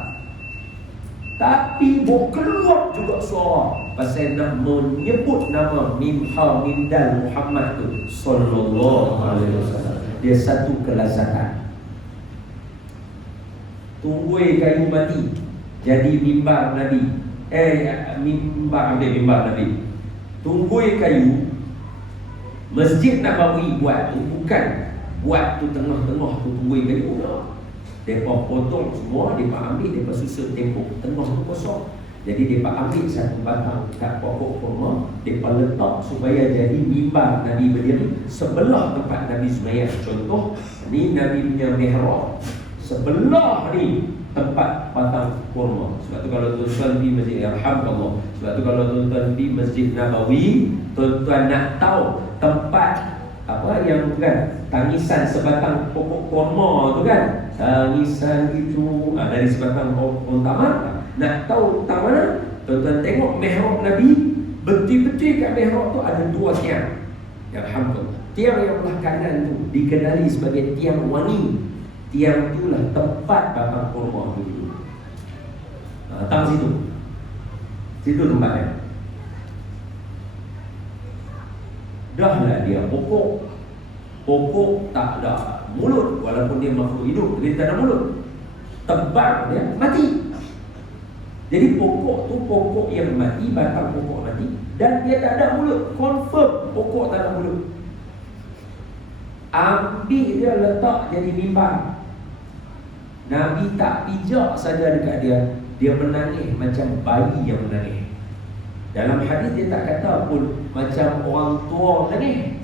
tapi keluar juga suara pasal nak menyebut nama Mimdal Muhammad tu sallallahu alaihi wasallam. Dia satu kelazatan. Tunggui kayu mati jadi mimbar Nabi. Mimbar Nabi. Tunggui kayu Masjid Nabawi buat tu, bukan buat tu tengah-tengah tu tunggui kayu. Mereka potong semua, mereka ambil, mereka susun tembok tengah tu kosong. Jadi mereka ambil satu batang kat pokok kurma, mereka letak supaya jadi mimbar Nabi berdiri sebelah tempat Nabi semayang. Contoh, ni Nabi punya mihrab, sebelah ni tempat batang kurma. Sebab tu kalau tuan-tuan di Masjid Yarhamkallah, sebab tu kalau tuan-tuan di Masjid Nabawi, tuan-tuan nak tahu tempat apa yang kan tangisan sebatang pokok kurma tu kan, tangisan itu dari sebatang pohon taman. Nak tahu tak mana? Tuan-tuan tengok mihrab Nabi, betul-betul kat mihrab tu ada 2 tiang. Alhamdulillah. Tiang yang belah kanan tu dikenali sebagai tiang wangi. Tiang itulah tempat batang kurma tu. Datang situ. Situ tempatnya. Dahlah dia pokok tak ada mulut, walaupun dia makhluk hidup, dia tak ada mulut. Tebang dia mati. Jadi pokok tu pokok yang mati, batang pokok mati, dan dia tak ada mulut. Confirm pokok tak ada mulut. Ambil dia letak jadi mimbar. Nabi tak pijak saja dekat dia, dia menangis macam bayi yang menangis. Dalam hadis dia tak kata pun macam orang tua menangis.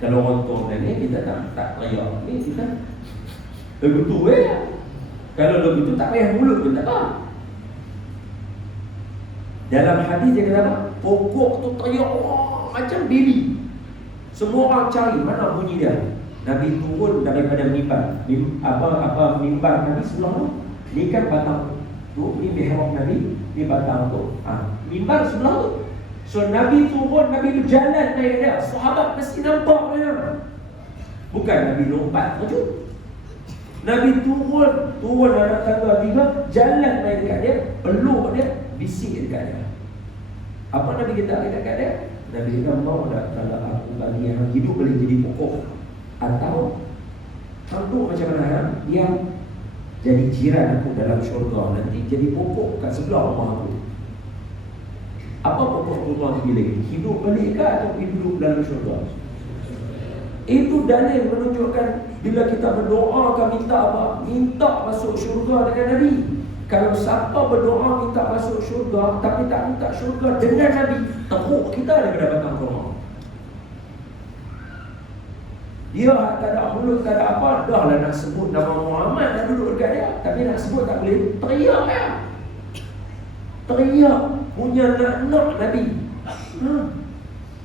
Kalau orang tua menangis, kita tak teriak. Ni kita lagu tu Kalau lagu tu tak payah mulut pun tak apa. Dalam hadis dia kata apa? Pokok tu teriak macam baby. Semua orang cari mana bunyi dia. Nabi turun daripada mimbar. Mimbar Nabi sebelah tu. Ni kan batang tu, ni mihrab Nabi, ni batang tu. Mimbar sebelah tu. So Nabi turun, Nabi berjalan naik dia. Sahabat mesti nampak dia. Bukan Nabi lompat terjun. Nabi turun anak tangga 3, jalan naik dekat dia, peluk dia, bisik dekat dia. Apa Nabi kata dekat dia? Nabi kata, mau tak kalau aku bagi yang hidup boleh jadi pokok, atau kamu macam mana dia jadi jiran aku dalam syurga, nanti jadi pokok kat sebelah rumah aku. Apa pokok rumah tu pilih? Hidup balik ke atau hidup dalam syurga? Itu dalil menunjukkan bila kita berdoa akan minta apa? Minta masuk syurga dengan Nabi. Kalau siapa berdoa minta masuk syurga tapi tak minta syurga dengan Nabi, teruk kita daripada batang kurma. Dia tak ada mulut, tak ada apa, dah lah nak sebut nama Muhammad dah duduk dekat dia, tapi nak sebut tak boleh, teriak ya. Teriak punya nak Nabi.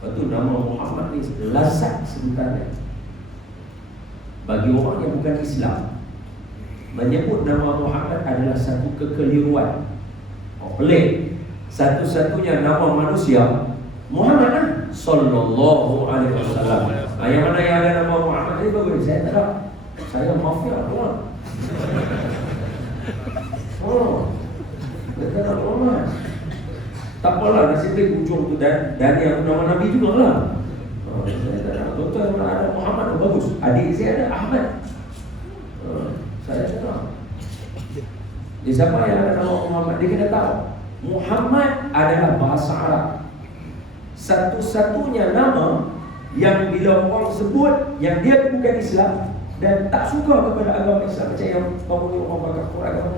Lepas tu nama Muhammad ni lazat sebutannya. Bagi orang yang bukan Islam, menyebut nama Muhammad adalah satu kekeliruan. Pelik. Satu-satunya nama manusia Muhammad sallallahu alaihi wasallam. Yang mana yang ada nama Muhammad ni bagus. Saya tak ada. Saya mafia tuan. Saya tak ada Muhammad. Tak apalah, nasib baik ujung tu dan yang nama Nabi jugalah. Saya tak ada. Tuan-tuan ada Muhammad bagus. Adik saya ada Ahmad. Saya tak tahu. Di siapa yang ada nama Muhammad, dia kena tahu Muhammad adalah bahasa Arab. Satu-satunya nama yang bila orang sebut yang dia bukan Islam dan tak suka kepada agama Islam, macam yang orang bakar Quran,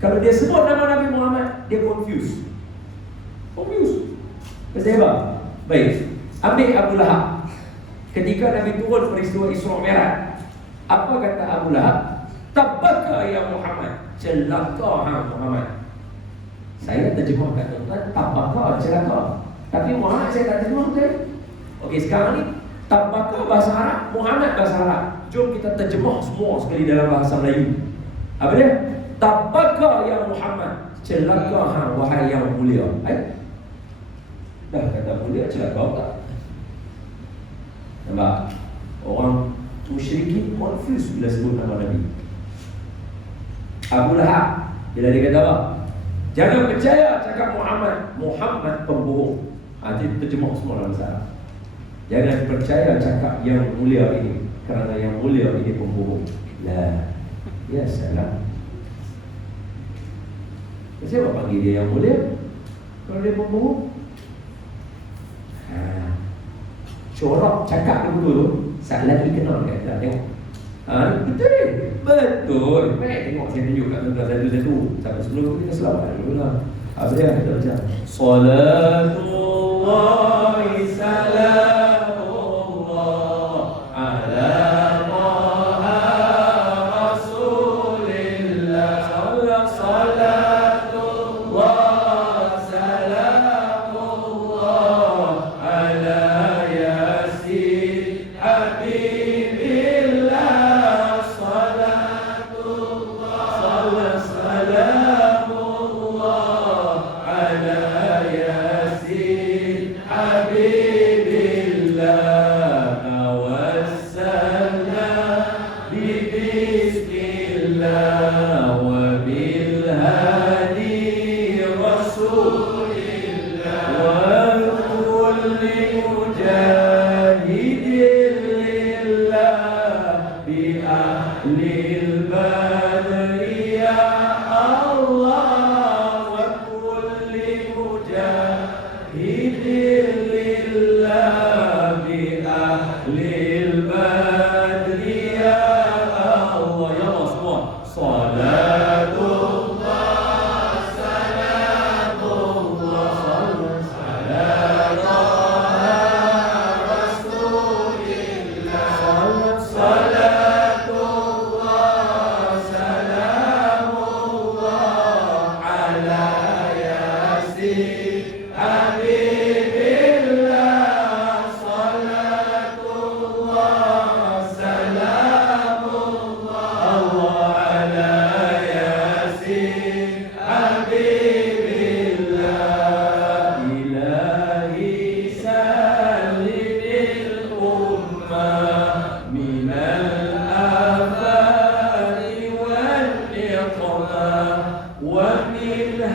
kalau dia sebut nama Nabi Muhammad, dia confused. Pasal apa? Baik, ambil Abu Lahab. Ketika Nabi turun peristiwa Isra Mi'raj, apa kata Abu Lahab? Tabbaka ya Muhammad, celaka hang Muhammad. Saya terjemahkan tuan-tuan, tabbaka celaka. Tapi Muhammad saya tak terjemah betul. Okey, sekarang ni tabbaka bahasa Arab, Muhammad bahasa Arab. Jom kita terjemah semua sekali dalam bahasa Melayu. Apa dia? Tabbaka ya Muhammad, celaka hang wahai yang mulia. Dah kata mulia, celaka tak? Nampak? Orang musyrikin confused bila sebut nama Nabi. Abu Lahab bila dia kata apa? Jangan percaya cakap Muhammad pembohong. Jadi terjemah semua dalam bahasa. Jangan percaya cakap yang mulia ini, kerana yang mulia ini pembohong. Lah, ya salam. Siapa panggil dia yang mulia kalau dia pembohong? Corak cakap dia betul tu, saat lagi kenal kat kita tengok. Betul. Baik, tengok saya tunjuk kat tuan satu-satu. Sampai sebelum kita selamat dulu lah. Apa dia? Kita baca Salatullahi salamullah ala Taha Rasulillah. Salatullah salamullah ala Yasin Habibillah.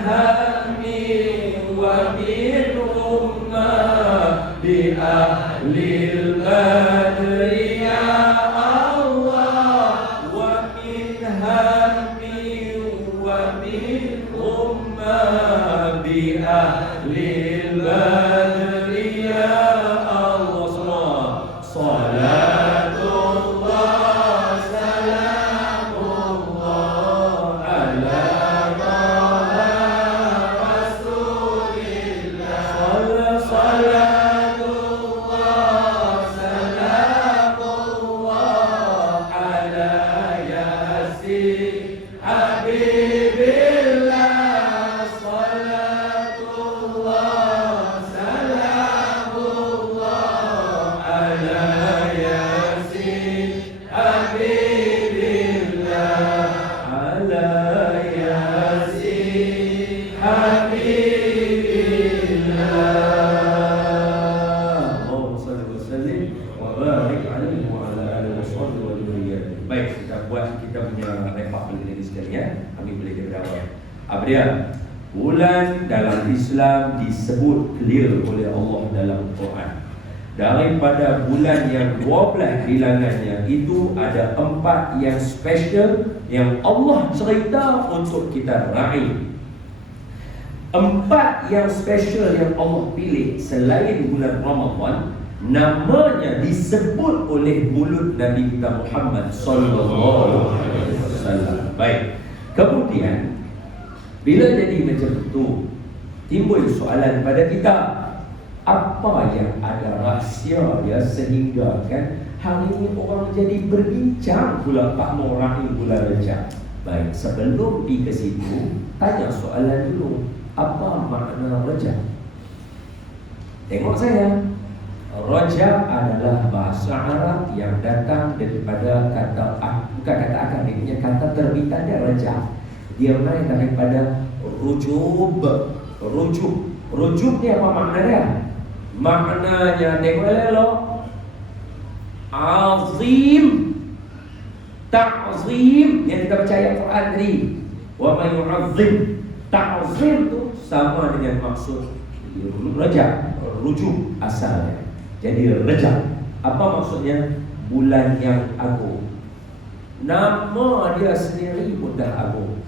hammi wa min umma bi ahlil badri ya Allah, wa min hammi wa min umma bi ahlil badri ya Allah. Semua salatullah salamullah ala taha rasulillah. Salatullah salamullah ala yasin habibillah. Salatullah salamullah ala yasin habibillah. Ala yasin habibillah. Allahumma salli wa sallim wa barik alaihi wa ala alihi wa sahbihi wa dzurriyyatihi. Baik, kita buat kita punya repak balik lagi sekali ya. Kami boleh daripada awal. Abdia, bulan dalam Islam disebut clear oleh Allah dalam Quran. Daripada bulan yang 12 bilangannya itu ada 4 yang special yang Allah cerita untuk kita raih. 4 yang special yang Allah pilih selain bulan Ramadan, namanya disebut oleh mulut Nabi kita Muhammad sallallahu alaihi wasallam. Baik. Kemudian bila jadi macam itu, timbul soalan pada kita, apa yang ada rahsia dia sehingga kan hari ini orang jadi berbincang pula tak mau raih bulan Rejab. Baik, sebelum pergi ke situ, tanya soalan dulu, apa makna Rejab? Tengok saya. Rajab adalah bahasa Arab yang datang daripada kata, bukan kata akademiknya, kata terbitan dia Rajab. Dia main daripada rujub. Rujub ni apa makna dia? Maknanya tengok elok, azim, ta'zim yang kita baca ayat Quran tadi. Wa man yu'azzim, ta'zim tu sama dengan maksud Rajab, rujub asalnya. Jadi Rajab apa maksudnya? Bulan yang agung. Nama dia sendiri pun dah agung.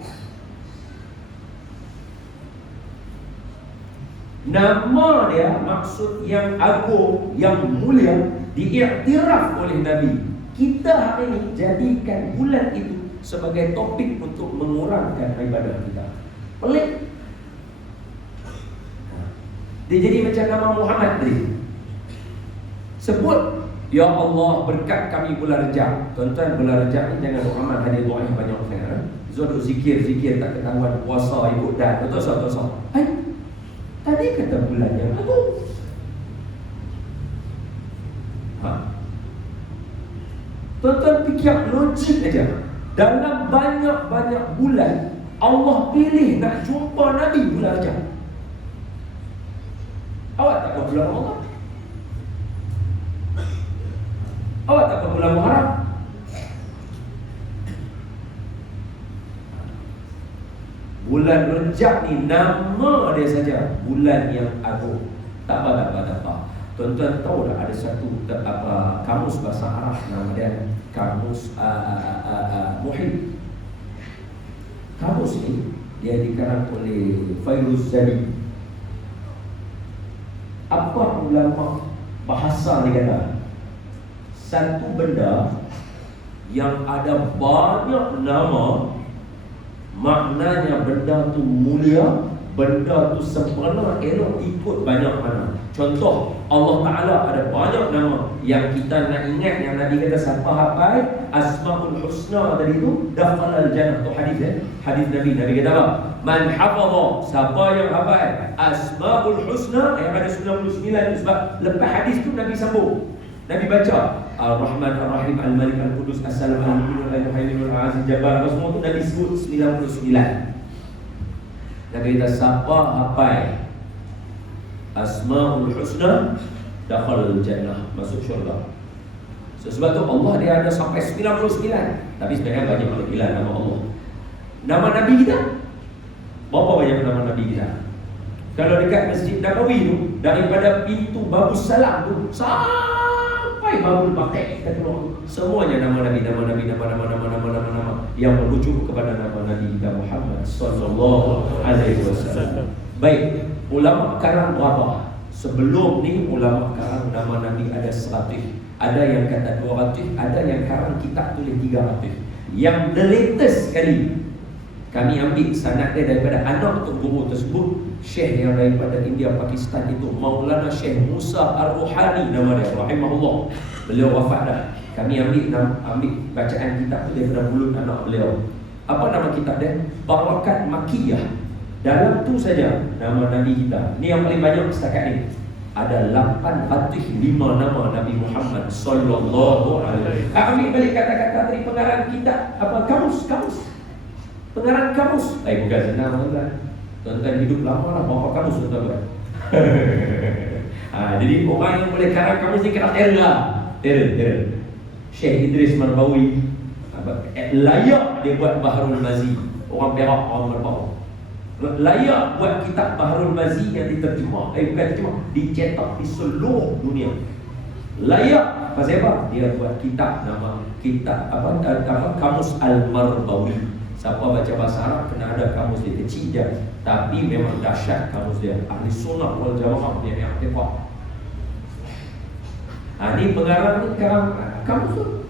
Nama dia maksud yang agung, yang mulia, diiktiraf oleh Nabi. Kita hari ini jadikan bulan itu sebagai topik untuk mengurangkan ibadah kita. Pelik. Dia jadi macam nama Muhammad tadi. Sebut, ya Allah berkat kami bulan Rejab. Tuan-tuan, bulan Rejab ni jangan Muhammad hadir doa yang banyak sangat. Zul zikir tak ketahuan, puasa ikut dan betul. Hai, tadi kata bulan yang agung. Tuan-tuan fikir logik aja. Dalam banyak-banyak bulan Allah pilih nak jumpa Nabi bulan Rejab. Awak tak tahu bulan Ramadan? Awak tak tahu bulan Muharram? Bulan Rejab ni nama dia saja bulan yang agung. Tak apa. Tuan-tuan tahu tak ada satu kamus bahasa Arab nama dia kamus Muhit. Kamus ni dia dikarang oleh Fairuz Zali. Apa ulama bahasa ni kata? Satu benda yang ada banyak nama, maknanya benda tu mulia, benda tu sempurna, elok ikut banyak mana. Contoh, Allah Ta'ala ada banyak nama yang kita nak ingat, yang Nabi kata siapa hafal Asmaul Husna tadi tu dakhala al-jannah. Tu hadis hadis Nabi kata apa? Man hafadha, siapa yang hafal Asmaul Husna, yang ada 99 sebab lepas hadis tu Nabi sambung. Nabi baca Ar-Rahman Ar-Rahim Al-Malik Al-Qudus As-Salam Al-Mu'min Al-Muhaimin Al-Aziz Jabbar, semua tu Nabi sebut 99. Nabi kata siapa hafal Asmaul Husna dakhala al-jannah, masuk syurga. Sebab tu Allah dia ada sampai 99. Tapi sebenarnya banyak panggilan nama Allah. Nama Nabi kita Berapa banyak nama Nabi kita? Kalau dekat Masjid Nabawi tu, daripada pintu Babus Salam tu sampai Babul Baqi' semuanya nama Nabi, nama yang merujuk kepada nama Nabi kita Muhammad sallallahu alaihi wasallam. Baik, ulama karang berapa? Sebelum ni ulama karang nama Nabi ada 100. Ada yang kata 200, ada yang karang kitab tulis 300. Yang the latest sekali kami ambil sanad dia daripada anak Tok Guru tersebut, Syekh yang daripada India Pakistan itu, Maulana Syekh Musa Ar-Ruhani nama dia, rahimahullah. Beliau wafat dah. Kami ambil bacaan kitab tu daripada mulut anak beliau. Apa nama kitab dia? Barakat Makiyah. Dalam tu saja nama Nabi kita. Ni yang paling banyak setakat ni. Ada 805 nama Nabi Muhammad sallallahu alaihi wasallam. Ambil balik kata-kata dari pengarang kitab apa kamus. Pengarang kamus. Bukan senang tuan-tuan. Tuan-tuan hidup lama lah berapa kamus tuan-tuan. Jadi orang yang boleh karang kamus ni kena terror. Syekh Idris Marbawi layak dia buat Baharul Mazi. Orang Perak, orang Merbau layak buat kitab Baharul Mazi yang diterjemah, bukan terjemah, dicetak di seluruh dunia. Layak. Pasal apa? Dia buat kitab nama kitab apa Kamus Al-Marbawi. Siapa baca bahasa Arab kena ada kamus dia, kecil je, tapi memang dahsyat kamus dia. Ahli sunnah wal jamaah punya yang tefak. Ni pengarang ni kamus tu.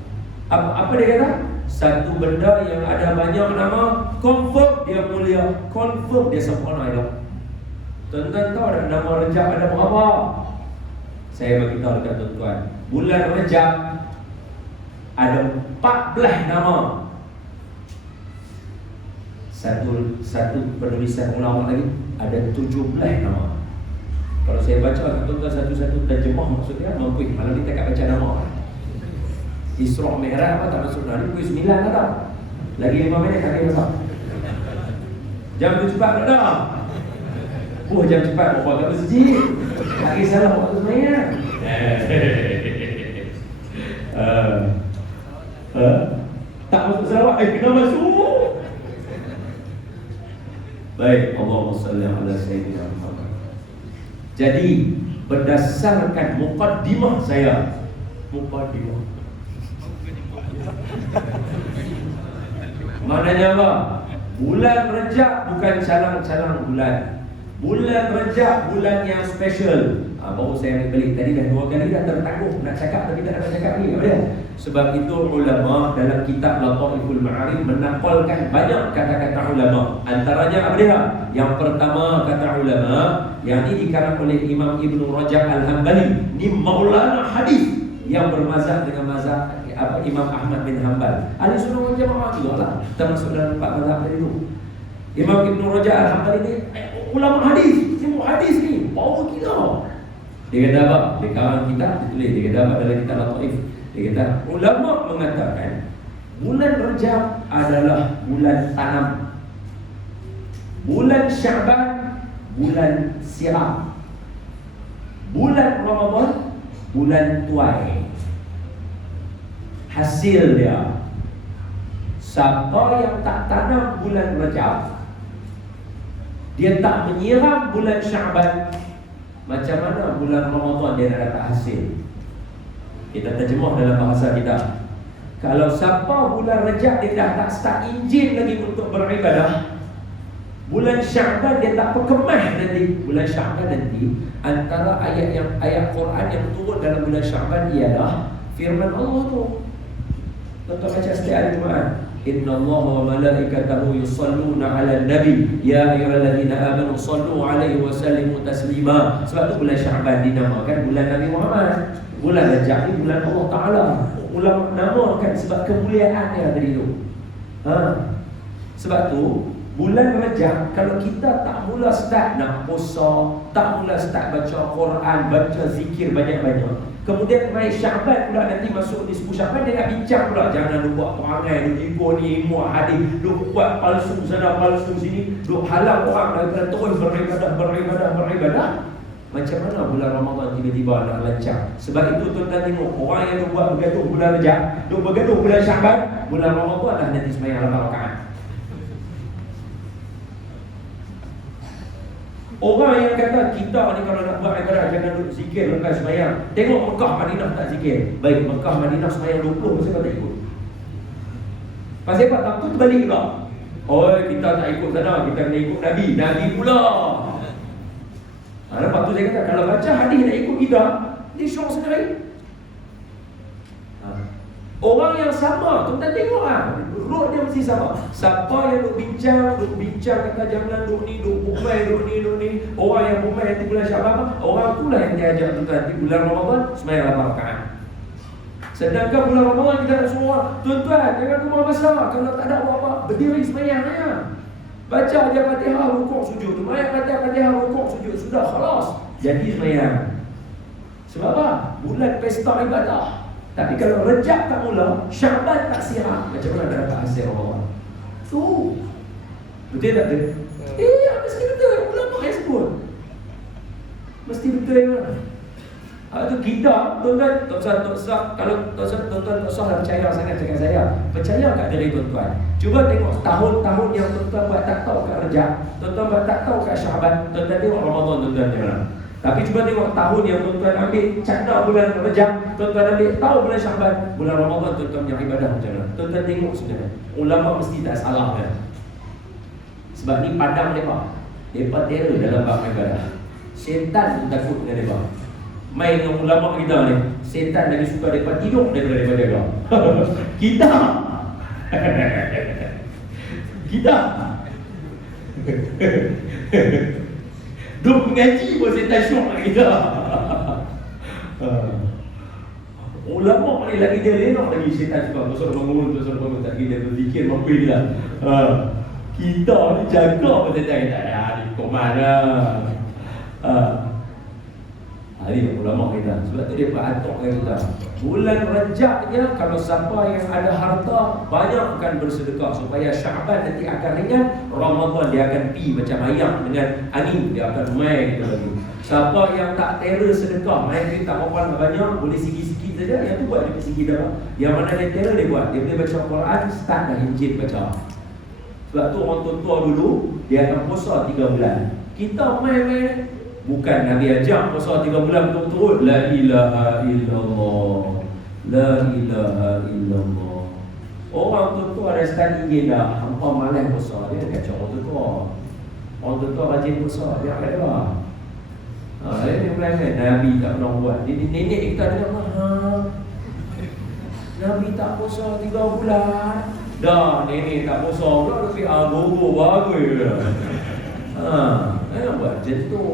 Apa dia kata? Satu benda yang ada banyak nama, confirm dia mulia, confirm dia sempurna elok. Tuan-tuan tahu tak nama Rejab ada berapa? Saya bagi tahu dekat tuan-tuan. Bulan Rejab ada 14 nama. Satu penulisan ulama lagi ada 17 nama. Kalau saya baca tuan-tuan satu-satu terjemah maksudnya mampu. Malam ni tak baca nama. Isra' Mi'raj apa tak masuk dari pukul 9 tak? Lagi 5 minit lagi masuk. Jam tu cepat tak dah? Jam cepat mau buat kat masjid. Lagi salah waktu semayang. Tak masuk salawat, kena masuk. Baik, Allahumma salli ala sayyidina Muhammad. Jadi berdasarkan mukaddimah saya, maknanya apa? Bulan Rejab bukan calang-calang bulan. Bulan Rejab bulan yang special. Baru saya ambil balik tadi dah 2 kali dah tertangguh nak cakap tapi tak nak cakap ni. Apa dia? Sebab itu ulama dalam kitab Lataiful Ma'arif menampalkan banyak kata-kata ulama. Antaranya apa dia? Yang pertama kata ulama yang ini dikarang oleh Imam Ibnu Rajab Al-Hambali. Ni maulana hadis yang bermazhab dengan mazhab Imam Ahmad bin Hanbal. Ahli sunnah wal jamaah juga lah, termasuk dalam 4 mazhab tadi tu. Imam Ibnu Rajab Al-Hambali ni ulama hadis, semua hadis ni power gila. Dia kata apa? Dia karang kitab ditulis, dia kata apa dalam kitab Lataif? Dia kata ulama mengatakan bulan Rejab adalah bulan tanam. Bulan Syaban bulan siram. Bulan Ramadan bulan tuai. Hasil dia, siapa yang tak tanam bulan Rejab, dia tak menyiram bulan Syaban, macam mana bulan Ramadan dia nak dapat hasil? Kita terjemah dalam bahasa kita. Kalau siapa bulan Rejab dia dah tak start enjin lagi untuk beribadah, bulan Syaban dia tak perkemah nanti. Bulan Syaban nanti antara ayat Quran yang turun dalam bulan Syaban ialah firman Allah tu. Tuan-tuan baca setiap hari Jumaat. Innallaha wa malaikatahu yusalluna 'alan nabi ya ayyuhalladzina amanu sallu 'alaihi wa sallimu taslima. Sebab tu bulan Syaban dinamakan bulan Nabi Muhammad. Bulan Rejab ni bulan Allah Taala. Ulama namakan sebab kemuliaan dia tadi tu. Sebab tu bulan Rejab kalau kita tak mula start nak puasa, tak mula start baca Quran, baca zikir banyak-banyak, kemudian mai Syaban pula nanti masuk di 10 Syaban dia nak bincang pula, jangan lu buat perangai, lu ikut ni ilmu hadis, lu buat palsu sana palsu sini, lu halang orang daripada terus beribadah. Macam mana bulan Ramadan tiba-tiba nak lancar? Sebab itu tuan-tuan tengok orang yang lu buat bergaduh bulan Rejab, lu bergaduh bulan Syaban, bulan Ramadan dah nanti sembahyang 8 rakaat. Orang yang kata kita ni kalau nak buat ibadah jangan duduk zikir lepas sembahyang. Tengok Mekah Madinah tak zikir. Baik, Mekah Madinah sembahyang 20 pasal tak ikut. Pasal apa? Takut balik juga. Oh, kita tak ikut sana, kita kena ikut Nabi. Nabi pula. Lepas tu saya kata kalau baca hadis nak ikut kita, dia syok sendiri. Orang yang sama, tuan-tuan tengok road dia mesti sama. Siapa yang duk bincang kata jangan duk ni, duk bumai, duk ni. Orang yang bumai nanti bulan Syaban, orang tu lah yang dia ajak tuan-tuan nanti bulan Ramadan sembahyang 8 rakaat. Sedangkan bulan Ramadan kita nak suruh tuan-tuan jangan rumah besar, kalau tak ada apa-apa berdiri sembahyang ya. Baca dia Fatihah, rukuk, sujud. Ayat Fatihah, rukuk, sujud. Sudah khalas. Jadi sembahyang. Sebab apa? Bulan pesta ibadah. Tapi kalau Rejab tak mula, Syaban tak siap, macam mana nak dapat hasil Ramadan? Tu. Betul tak tu? Ya, mesti betul. Ulama yang sebut. Mesti betul ya. Tu kita, tuan-tuan, tak usah kalau tuan-tuan tak usah percaya sangat cakap saya. Percaya kat diri tuan-tuan. Cuba tengok tahun-tahun yang tuan-tuan buat tak tahu kat Rejab, tuan-tuan buat tak tahu kat Syaban, tuan-tuan tengok Ramadan tuan-tuan macam mana. Tapi cuba tengok tahun yang tuan-tuan ambil cakap bulan Rejab, tuan-tuan ambil tahu bulan Syaban, bulan Ramadan tuan-tuan punya ibadah macam mana. Tuan-tuan tengok sebenarnya. Ulama mesti tak salah kan. Sebab ni padang mereka. Mereka terror dalam bab ibadah. Syaitan pun takut dengan mereka. Main dengan ulama kita ni, syaitan lagi suka mereka tidur daripada mereka. Kita duk mengaji pun syaitan syok dengan kita. Ulama ni lagi dia lenok lagi syaitan suka. Terus bangun tak kita berzikir mampu dia. Kita ni jaga pun syaitan kita. Ya ni komand lah. Hari ulama kita. Sebab tu dia beratok dengan kita. Bulan Rejab je, kalau siapa yang ada harta, banyakkan bersedekah supaya Syaban nanti akan ringan, Ramadan dia akan pi macam ayam dengan angin, dia akan main kita lagi. Siapa yang tak terror sedekah, main duit tak apa banyak, boleh sikit-sikit saja, yang tu buat dia sikit dah. Yang mana dia terror dia buat, dia boleh baca Quran, start dah hijab baca. Sebab tu orang tua-tua dulu, dia akan puasa 3 bulan. Kita main-main. Bukan Nabi ajak puasa 3 bulan betul-betul. La ilaha illallah. La ilaha illallah. Orang tua-tua ada start ingin dah. Hampa malas puasa. Dia kacau orang tua-tua. Orang tua-tua rajin puasa. Dia akan ada. Dia mulai kan Nabi tak pernah buat. Jadi nenek kita dengar, Nabi tak puasa 3 bulan. Dah nenek tak puasa pula. Tapi gogo bagus. Jangan buat macam tu.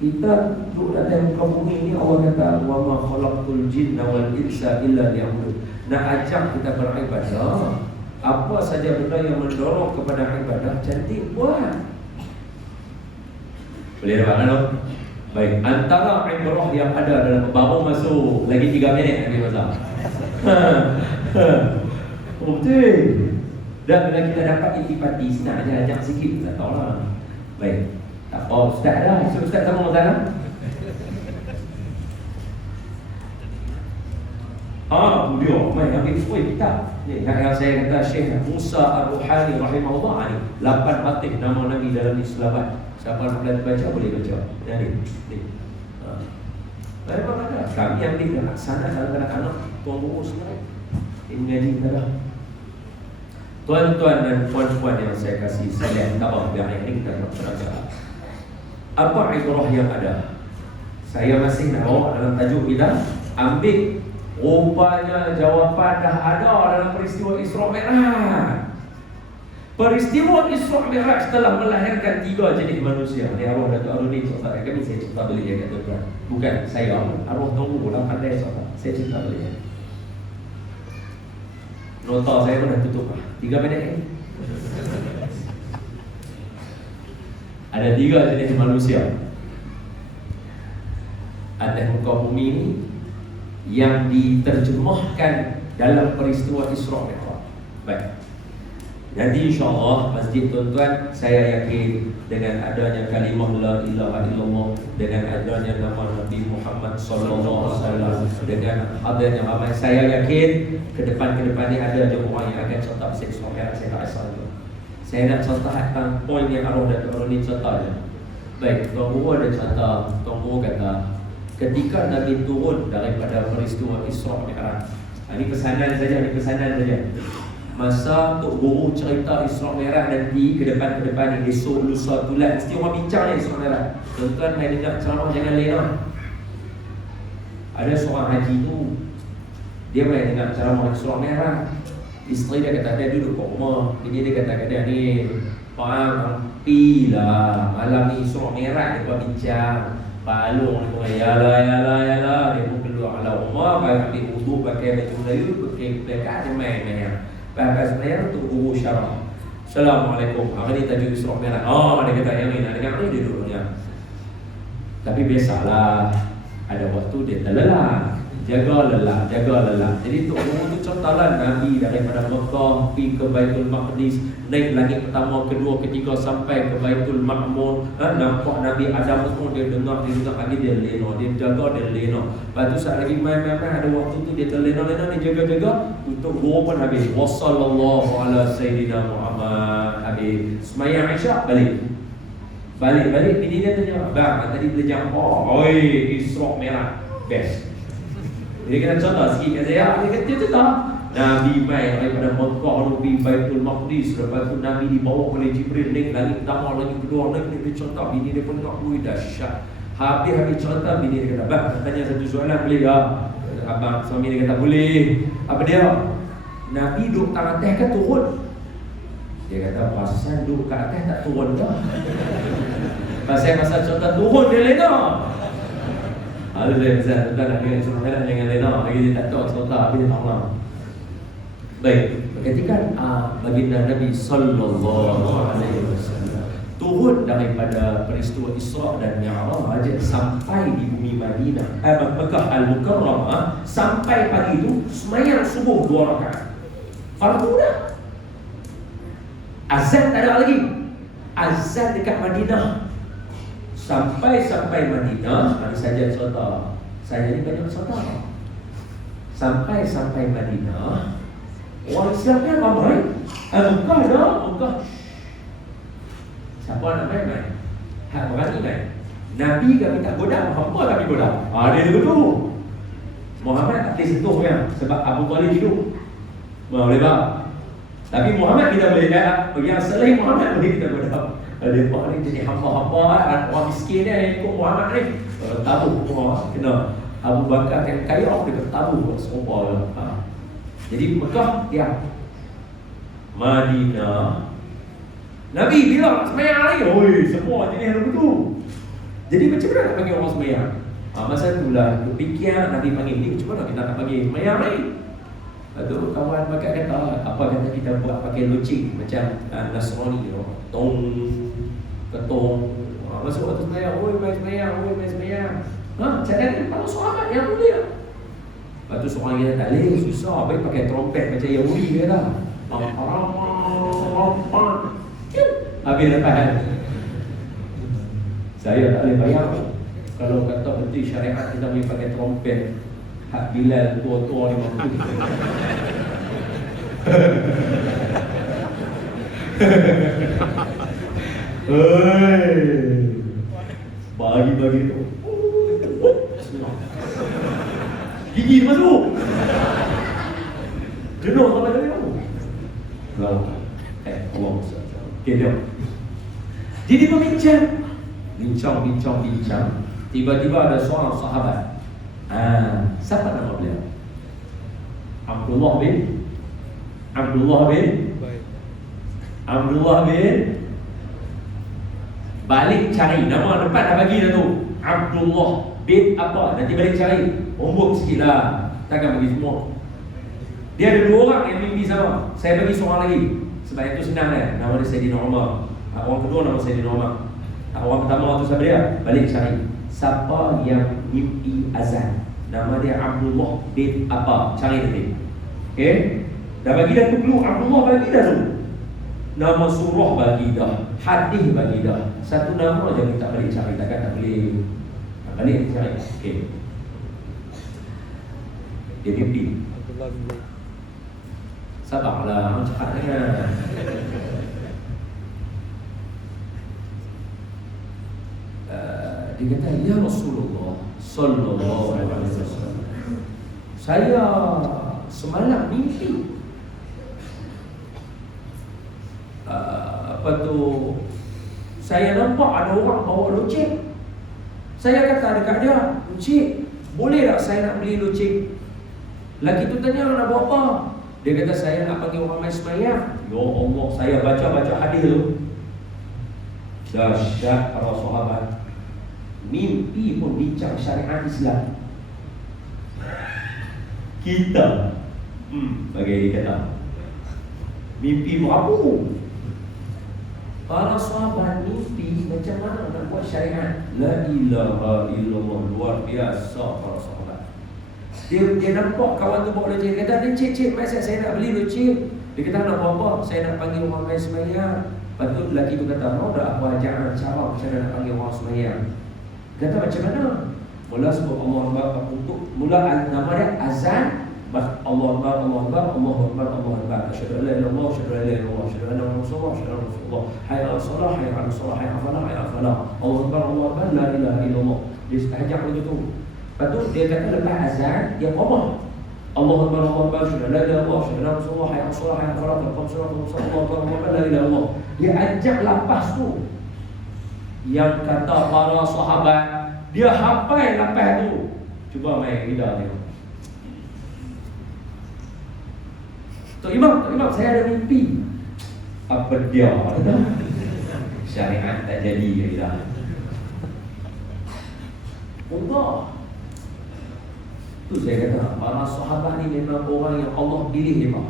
Kita duduk dalam muka bumi ni, Allah kata wa ma khalaqtul jinna wal insa illa liya'budun. Nak ajak kita beribadah, apa saja benda yang mendorong kepada ibadah, cantik buat. Boleh dapat kan? Baik, antara ibrah yang ada dalam baru masuk lagi 3 minit lagi masa. Betul. Dan bila kita dapat intipati, senang aja ajak sikit, tak tahulah. Baik. Tak apa, Ustaz dah. Ustaz sama sana. Tu dia. Main ambil semua kitab. Ni yang saya kata Syekh Musa Ar-Ruhani rahimahullah ni 8 batik nama Nabi dalam Islam. Siapa nak baca boleh baca. Jadi ni. Baik ada. Kami ambil dah sana anak-anak tuan guru semua. Ini ngaji dah. Tuan-tuan dan puan-puan yang saya kasih sekalian, tak apa, biar ini kita nak terangkan. Apa ibrah yang ada? Saya masih nak bawa dalam tajuk kita. Ambil. Rupanya jawapan dah ada dalam peristiwa Isra' Mi'raj. Peristiwa Isra' Mi'raj telah melahirkan 3 jenis manusia. Ni arwah Datuk Aruni cerita kami, saya cerita boleh ya kata tuan. Bukan saya, arwah tunggu dalam pandai cerita. Saya cerita boleh. Nota saya pun dah tutup 3 minit ni. Ada 3 jenis manusia atas muka bumi ini yang diterjemahkan dalam peristiwa Isra' Mi'raj. Baik. Jadi insya-Allah masjid tuan-tuan, saya yakin dengan adanya kalimah la ilaha illallah, dengan adanya nama Nabi Muhammad sallallahu alaihi wasallam, dengan adanya amal, saya yakin ke depan ni ada je orang yang akan contoh Isra' Mi'raj. Saya tak asal tu. Saya nak contoh tentang poin yang arwah Datuk Aruni contoh je. Baik, Tuan Guru ada contoh. Tuan Guru kata, ketika Nabi turun daripada peristiwa Isra' Mi'raj. Ini pesanan saja. Masa Tok Guru cerita Isra' Mi'raj nanti ke depan ni, esok, lusa, tulan, mesti orang bincang ni Isra' Mi'raj. Tuan-tuan main dengar ceramah jangan lena. Ada seorang haji tu, dia main dengar ceramah Isra' Mi'raj. Isteri dia kata, dia duduk kat rumah. Jadi dia kata ni, faham, pilah malam ni Isra' Mi'raj dia buat bincang. Palung dia pun yalah. Dia pun keluar ala rumah, ambil wudu, pakai baju Melayu, pakai plekat, dia main. Bahkan sebenarnya untuk Guru syarah. Assalamualaikum. Hari ni tajuk Isra' Mi'raj. Dia kata yang ni nak dengar ni dia duduknya. Tapi biasalah, ada waktu dia terlelap. Jaga lelah. Jadi Tok Guru tu contohlah Nabi daripada Mekah pergi ke Baitul Maqdis, naik langit pertama, kedua, ketiga sampai ke Baitul Ma'mur. Nampak Nabi Adam tu, dia dengar lagi, dia lena, dia jaga, dia lena. Lepas tu saat lagi main, ada waktu tu dia terlena, dia jaga. Tok Guru pun habis. Wassallallahu ala Sayyidina Muhammad. Habis semayang Isyak, balik. Bini dia tanya, abang tadi belajar Isra' Mi'raj best. Dia kena contoh sikit kat saya. Dia kata contoh Nabi main daripada Mekah pergi Baitul Maqdis. Lepas tu Nabi dibawa oleh Jibril naik langit pertama, langit kedua, langit dia contoh. Bini dia pun nak dahsyat. Habis contoh, bini dia kata, abang tanya satu soalan boleh tak? Abang suami dia kata boleh. Apa dia? Nabi duduk kat atas kan turun? Dia kata pasal duduk kat atas tak turun dah. Pasal contoh turun dia lena. Ada saya tuan nak dengan sebenarnya jangan lena lagi dia tak tahu contoh habis dia tak. Baik, ketika baginda Nabi sallallahu alaihi wasallam turun daripada peristiwa Isra' dan Mi'raj sampai di bumi Madinah, Mekah Al-Mukarramah, sampai pagi itu sembahyang subuh 2 rakaat. Fardu dah. Azan tak ada lagi. Azan dekat Madinah. Sampai Madinah, ada saja contoh. Saya ni banyak contoh. Sampai Madinah, orang Islam kan ramai. Mekah. Siapa nak main? Hak berani main. Nabi kan minta goda, Muhammad tak pergi goda. Dia dulu. Muhammad tak boleh sentuh kan, sebab Abu Talib hidup. Boleh tak? Tapi Muhammad kita boleh yang selain Muhammad boleh kita goda. Lepas ni jadi hamba-hamba orang miskin ni ikut Muhammad ni. Tabuh semua kena. Abu Bakar yang kaya dia tabuh semua. Jadi Mekah dia. Madinah. Nabi bilang sembahyang lagi. Semua jenis ada begitu. Jadi macam mana nak panggil orang sembahyang? Masa itulah fikir Nabi panggil ni, macam mana kita nak panggil sembahyang lagi? Lepas tu kawan Bakar kata, apa kata kita buat pakai loceng macam Nasrani tong ketong. Masa waktu sembahyang, main sembahyang. Cara ni kalau sahabat yang mulia. Lepas tu seorang kita tak boleh, susah. Baik pakai trompet macam Yahudi dia dah. Habis lepas. Saya tak boleh bayar. Kalau kata betul syariat kita boleh pakai trompet. Hak Bilal tua-tua ni mampu. Bagi tu. Gigi masuk. Jenuh sampai tadi tu. Allah. Okey dia. Jadi bincang. Tiba-tiba ada seorang sahabat. Siapa nama beliau? Abdullah bin balik cari. Nama depan dah bagi dah tu. Abdullah bin apa? Nanti balik cari. Homework sikit lah. Takkan bagi semua. Dia ada 2 orang yang mimpi sama. Saya bagi seorang lagi. Sebab itu senang kan. Nama dia Sayyidina Umar. Orang kedua nama Sayyidina Umar. Orang pertama tu siapa dia? Balik cari. Siapa yang mimpi azan? Nama dia Abdullah bin apa? Cari nanti. Okay? Dah bagi dah tu clue. Abdullah bagi dah tu. Nama surah bagi dah. Hadis bagi dah. Satu nama je minta balik cari. Takkan tak boleh. Balik cari. Okay. Dia mimpi. Sabarlah. Cepat dengar. Dia kata, ya Rasulullah sallallahu alaihi wasallam, saya semalam mimpi saya nampak ada orang bawa loceng. Saya kata dekat dia, "Encik, boleh tak saya nak beli loceng?" Lelaki tu tanya, "Nak buat apa?" Dia kata, "Saya nak panggil orang main sembahyang." Ya Allah, saya baca hadis tu. Dahsyat para sahabat. Mimpi pun bincang syariat Islam. Kita bagi kata mimpi merapu. Para sahabat mimpi macam mana nak buat syariat. La ilaha illallah. Luar biasa para sahabat. Dia nampak kawan tu bawa loceng. Dia kata, "Cik, saya nak beli loceng." Dia kata, "Nak buat apa?" "Saya nak panggil orang main sembahyang." Lepas tu lelaki tu kata, "Mau tak aku ajar cara macam mana nak panggil orang sembahyang?" Kata, "Macam mana?" Mula sebut Allah Akbar untuk mula nama dia azan. Allah Akbar, Allah Akbar, Allah Akbar, Allah Akbar. Asyhadu an la ilaha illallah, asyhadu an la ilaha illallah, asyhadu anna Muhammadan rasulullah, asyhadu anna Rasulullah. Hayya 'alas shalah, hayya 'alas shalah, hayya 'alal falah, hayya 'alal falah. Allah Akbar, Allah Akbar, la ilaha illallah. Dia ajak begitu. Lepas tu dia kata lepas azan dia qamah. Allah Akbar, Allah Akbar, asyhadu an la ilaha illallah, asyhadu anna Rasulullah, hayya 'alas shalah, hayya 'alal falah, qam salat, Allah Akbar, Allah Akbar, la ilaha illallah. Dia ajak lapas tu. Yang kata para sahabat, dia hafal lapas tu. Cuba main kita tengok. Tok Imam, saya ada mimpi. Apa dia? Syariat tak jadi ya. Allah. Tu saya kata, para sahabat ni memang orang yang Allah pilih dia.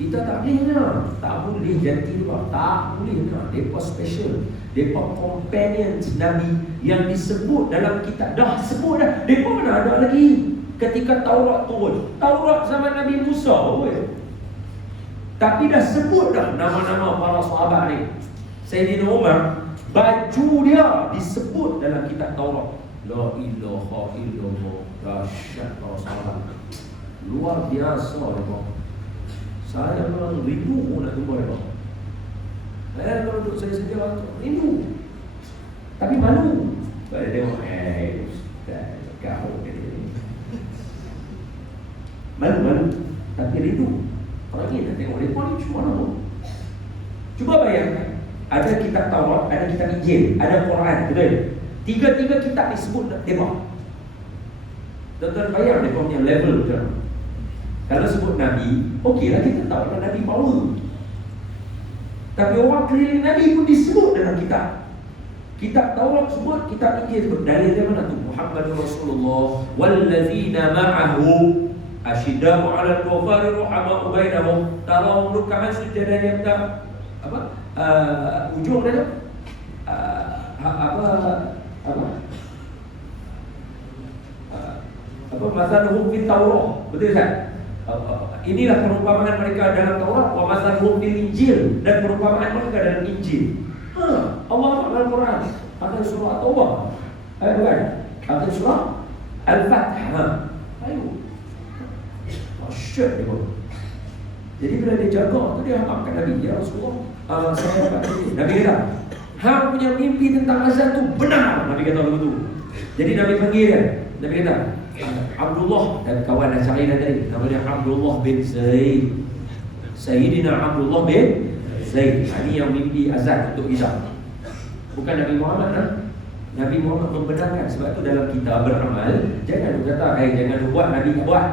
Kita tak boleh nak. Tak boleh janti dia. Tak boleh nak. Mereka special. Mereka companions Nabi yang disebut dalam kitab. Dah sebut dah. Mereka mana ada lagi ketika Taurat turun. Taurat zaman Nabi Musa. Tapi dah sebut dah nama-nama para sahabat ni. Sayyidina Umar, baju dia disebut dalam kitab Taurat. La ilaha illallah. Dahsyat para sahabat. Luar biasa mereka. Saya memang rindu nak jumpa mereka. Saya kalau duduk saya saja rindu. Tapi malu. Saya tengok, ustaz, kau ni. Malu. Tapi rindu. Orang ni nak tengok mereka ni cuma mana. Cuba bayangkan, ada kitab Taurat, ada kitab Injil, ada Quran, betul? Tiga-tiga kitab disebut mereka. Tuan-tuan bayang mereka punya level macam. Kalau sebut Nabi, okeylah kita tahu lah Nabi power. Tapi orang keliling Nabi pun disebut dalam kitab. Kitab Taurat sebut, kitab Injil sebut. Dalil dia mana tu? Muhammadur Rasulullah wallazina ma'ahu asyidda'u 'alal kufari ruhama'u bainahum tarahum ruk'an sujadan yabda ujung dia tu masaluhum fit Taurah. Betul tak? Inilah perumpamaan mereka dalam Taurat, wa masaluhum fil Injil, dan perumpamaan mereka dalam Injil. Allah dalam Quran, ada surah Taubah. Bukan. Ada surah Al-Fath. Ayo. Masyad dia pun. Jadi bila dia jaga tu, dia hafalkan Nabi, ya Rasulullah, saya dapat ini. Nabi kata, hang punya mimpi tentang azan tu benar. Nabi kata begitu. Jadi Nabi panggil dia. Nabi kata, Abdullah, dan kawan dah cari tadi, namanya Abdullah bin Zaid. Sayyidina Abdullah bin Zaid. Ini yang mimpi azan untuk kita. Bukan Nabi Muhammad lah. Nabi Muhammad membenarkan. Sebab tu dalam kita beramal, jangan kata, jangan buat, Nabi tak buat.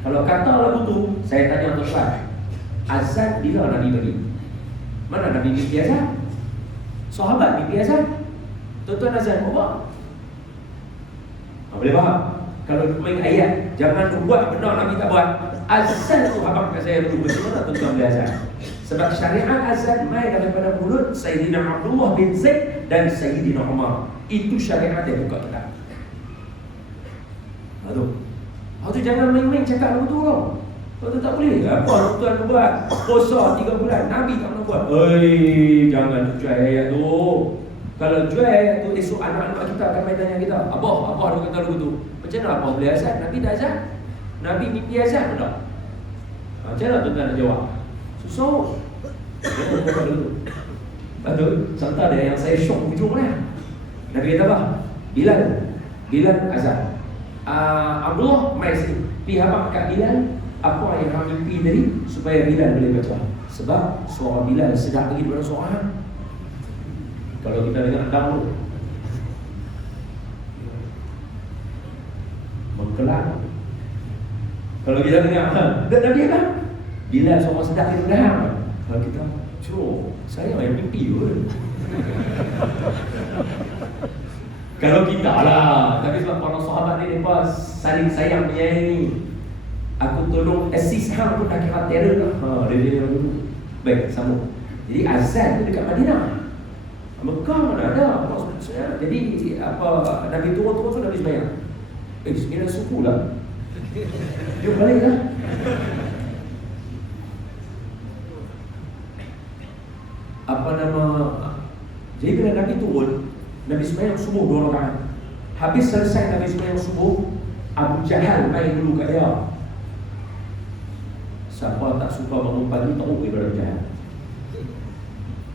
Kalau kata lagu tu, saya tanya tuan-tuan, azan bila Nabi bagi? Mana Nabi mimpi azan? Sahabat mimpi azan. Tuan-tuan azan apa? Boleh faham? Kalau main ayat, jangan buat benda Nabi tak buat. Azan tu abang kat saya dulu. Macam mana tuan-tuan boleh azan? Sebab syariat azan mai daripada mulut Sayyidina Abdullah bin Zaid dan Sayyidina Umar. Itu syariat yang buka kita. Itu jangan main-main cakap lagu tu kau. Kau tak boleh. Apa tuan buat? Puasa 3 bulan. Nabi tak pernah buat. Jangan jual ayat tu. Kalau jual ayat tu, esok anak-anak kita akan main tanya kita, Abah dia kata lagu tu. Macam mana Abah boleh azan? Nabi tak azan? Nabi mimpi azan pun tak? Macam mana tuan-tuan nak jawab? Susah. Jangan buat lagu tu. Lepas tu, serta dia yang saya syok hujung lah. Nabi kata apa? Bilal azan. Abdullah mai sini. Pi habaq kat Bilal apa yang hang mimpi tadi supaya Bilal boleh baca. Sebab suara Bilal sedap lagi daripada suara hang. Kalau kita dengar dahulu mengkelang. Kalau kita dengar Nabi kan Bilal suara sedap lagi daripada hang. Kalau kita saya yang mimpi pun. Kalau kita lah, tapi sebab para sahabat ni mereka saling sayang menyayangi. Aku tolong assist hang pun tak kira terror lah. Dia dulu. Baik, sambung. Jadi azan tu dekat Madinah. Mekah mana ada. Jadi apa Nabi turun tu Nabi sembahyang. Sembilan suku lah. Dia balik lah. Apa nama? Jadi bila Nabi turun, Nabi sembahyang subuh 2 rakaat. Habis selesai Nabi sembahyang subuh, Abu Jahal main dulu kat dia. Siapa tak suka bangun pagi teruk daripada Abu Jahal.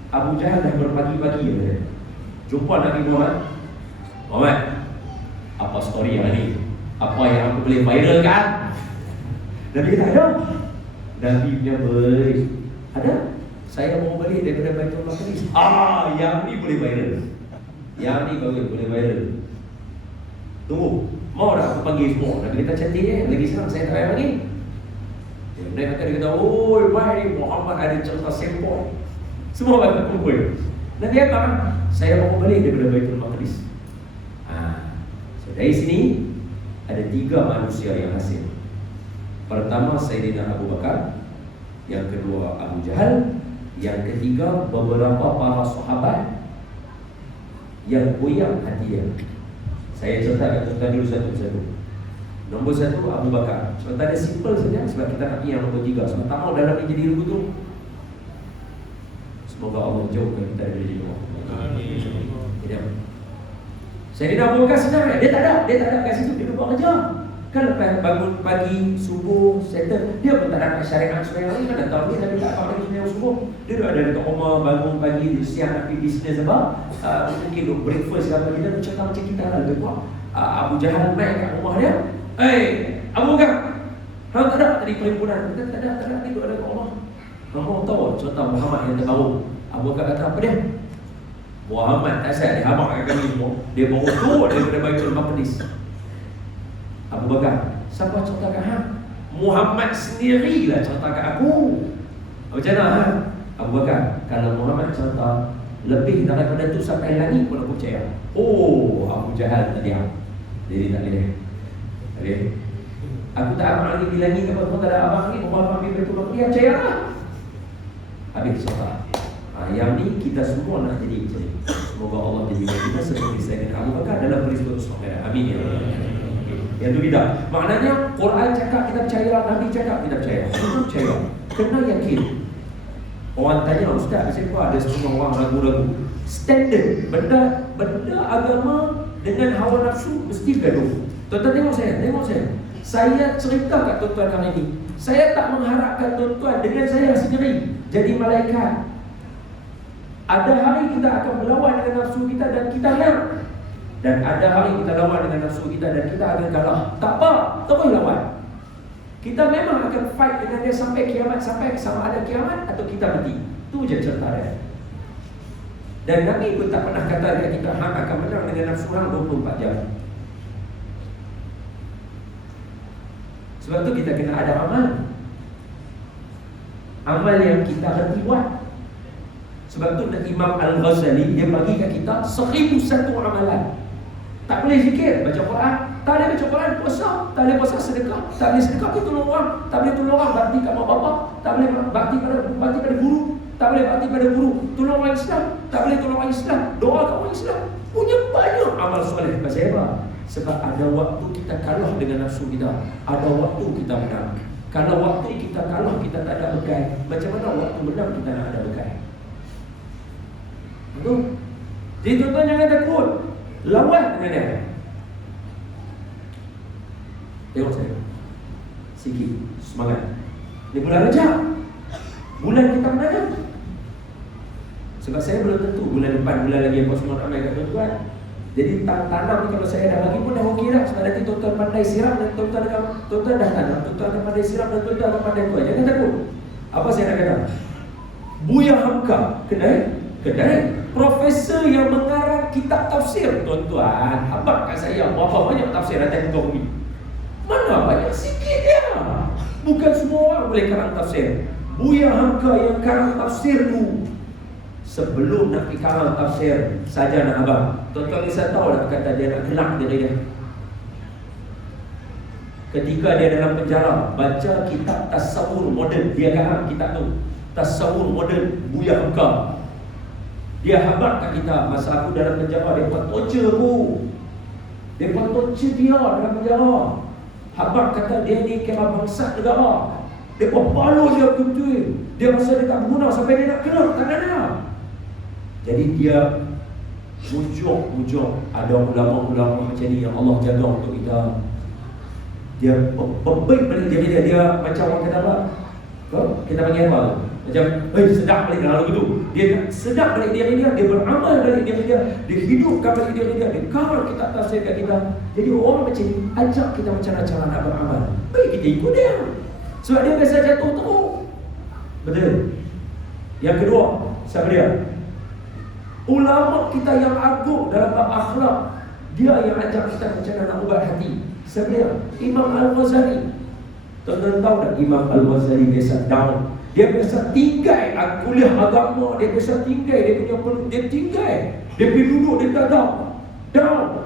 Abu Jahal dah berpagi-pagi dia. Jumpa Nabi Muhammad, apa story yang ni? Apa yang aku boleh viralkan? Nabi kata ada. Nabi punya baik. Ada. Saya mau balik daripada Baitul Maqdis. Yang ni boleh viral. Yang ni boleh viral. Tunggu. Mau tak aku panggil semua? Nabi kata cantik lagi sekarang saya tak payah lagi. Dia kata, oi baik Muhammad ada cerita sempoi. Semua orang kumpul. Nabi apa? Saya mau balik daripada Baitul Maqdis. So dari sini ada 3 manusia yang hasil. Pertama Sayyidina Abu Bakar, yang kedua Abu Jahal, yang ketiga beberapa para sahabat yang goyang hati dia. Saya ceritakan dulu satu-satu. Nombor 1 Abu Bakar. Cerita dia simple saja sebab kita nak yang nombor 3. Sebab tak mau dalam ni jadi lugu tu. Semoga Allah jauhkan kita dari dia. Amin. Sayyidina Abu Bakar senang dia tak ada kat situ, dia buat kerja. Kan lepas bangun pagi, subuh, settle, dia pun tak dapat syariat sembahyang lagi. Kan dah tahu ni Nabi tak apa lagi sembahyang subuh. Dia duduk ada dekat rumah, bangun pagi, siang nak pergi bisnes apa, mungkin duduk breakfast apa, kita cakap macam kita lah lebih kuat. Abu Jahal main kat rumah dia. Abu Bakar, hang tak ada tadi perhimpunan? Kita tak ada, ni duduk ada kat rumah. Hang tahu cerita Muhammad yang terbaru. Abu Bakar kata apa dia? Muhammad tak saya, dia habaq kat kami semua. Dia baru keluar daripada Baitul Maqdis. Abu Bakar, siapa cerita kat hang? Muhammad sendirilah cerita kat aku. Macam mana? Abu Bakar, kalau Muhammad cerita lebih daripada tu sampai langit pun aku percaya. Abu Jahal tak diam. Jadi tak boleh. Aku tak abang lagi di langit, apa tak ada abang lagi, abang ambil betul dia percaya lah. Habis cerita. Yang ni kita semua nak jadi macam ni. Semoga Allah jadikan kita seperti Sayyidina Abu Bakar dalam peristiwa tersebut. Amin ya Allah. Yang tu tidak. Maknanya Quran cakap kita percaya, Nabi cakap kita percaya. Kita percaya. Kena yakin. Orang tanya, ustaz, kenapa ada setengah orang ragu-ragu? Standard benda agama dengan hawa nafsu mesti gaduh. Tuan-tuan tengok saya. Saya cerita kat tuan-tuan hari ini. Saya tak mengharapkan tuan-tuan dengan saya sendiri jadi malaikat. Ada hari kita akan berlawan dengan nafsu kita dan kita menang. Dan ada hari kita lawan dengan nafsu kita dan kita akan kalah. Tak apa, terus lawan. Kita memang akan fight dengan dia sampai kiamat, sampai sama ada kiamat atau kita mati. Itu je cerita dia. Dan Nabi pun tak pernah kata dekat kita hang akan menang dengan nafsu hang 24 jam. Sebab tu kita kena ada amal. Amal yang kita henti buat. Sebab tu Imam Al-Ghazali dia bagi kat kita 1001 amalan. Tak boleh zikir, baca Quran, tak boleh baca Quran, puasa, tak boleh puasa, sedekah, tak boleh sedekah tu tolong orang, tak boleh tolong orang bakti kat mak bapak, tak boleh bakti pada guru, tak boleh bakti pada guru, tolong orang Islam, tak boleh tolong orang Islam, doa kat orang Islam. Punya banyak amal soleh. Pasal apa? Sebab ada waktu kita kalah dengan nafsu kita, ada waktu kita menang. Kalau waktu kita kalah kita tak ada bekai, macam mana waktu menang kita nak ada bekai? Betul? Jadi tuan-tuan jangan takut, lawan dengan dia. Tengok saya sikit semangat. Ini bulan Rajab, bulan kita menang. Sebab saya belum tentu bulan depan, bulan lagi apa semua ramai kat tuan-tuan. Jadi tanam ni kalau saya dah bagi pun dah okey dah. Sebab nanti tuan-tuan pandai siram dan tuan-tuan dah tanam, tuan-tuan akan pandai siram dan tuan-tuan akan pandai buat. Jangan takut. Apa saya nak kata? Buya Hamka, kedai profesor yang mengarang kitab tafsir. Tuan-tuan, abang kat saya berapa banyak tafsir ada di buku ni? Mana banyak sikit dia. Bukan semua orang boleh karang tafsir. Buya Hamka yang karang tafsir tu, sebelum nak pergi karang tafsir saja nak abang, tuan-tuan bisa tahu tak kata dia nak gelak diri dia. Ketika dia dalam penjara baca kitab tasawur moden, dia karang kitab tu tasawur moden Buya Hamka. Dia habar kat kita masa aku dalam penjara, dia buat torture aku. Dia buat torture dia dalam penjara. Habar kata dia ni kena bangsat negara. Dia buat balu dia betul-betul. Dia rasa dia tak berguna sampai dia nak kena tangan dia. Jadi dia mujuk ada ulama-ulama macam ni yang Allah jaga untuk kita. Dia perbaik balik dia macam orang kata apa? Kita panggil apa tu? Macam sedap balik lalu gitu. Dia sedap balik diri dia beramal balik diri dia hidupkan balik diri dia kawal kita tafsir kat kita. Jadi orang macam ni ajak kita macam mana cara nak beramal. Baik kita ikut dia. Sebab dia biasa jatuh teruk. Betul. Yang kedua, siapa dia? Ulama kita yang agung dalam bab akhlak. Dia yang ajak kita macam mana nak ubah hati. Siapa dia? Imam Al-Ghazali. Tuan-tuan tahu tak Imam Al-Ghazali biasa down. Dia biasa tinggal kuliah agama. Dia biasa tinggal. Dia tinggal. Dia pergi duduk, dia tak down.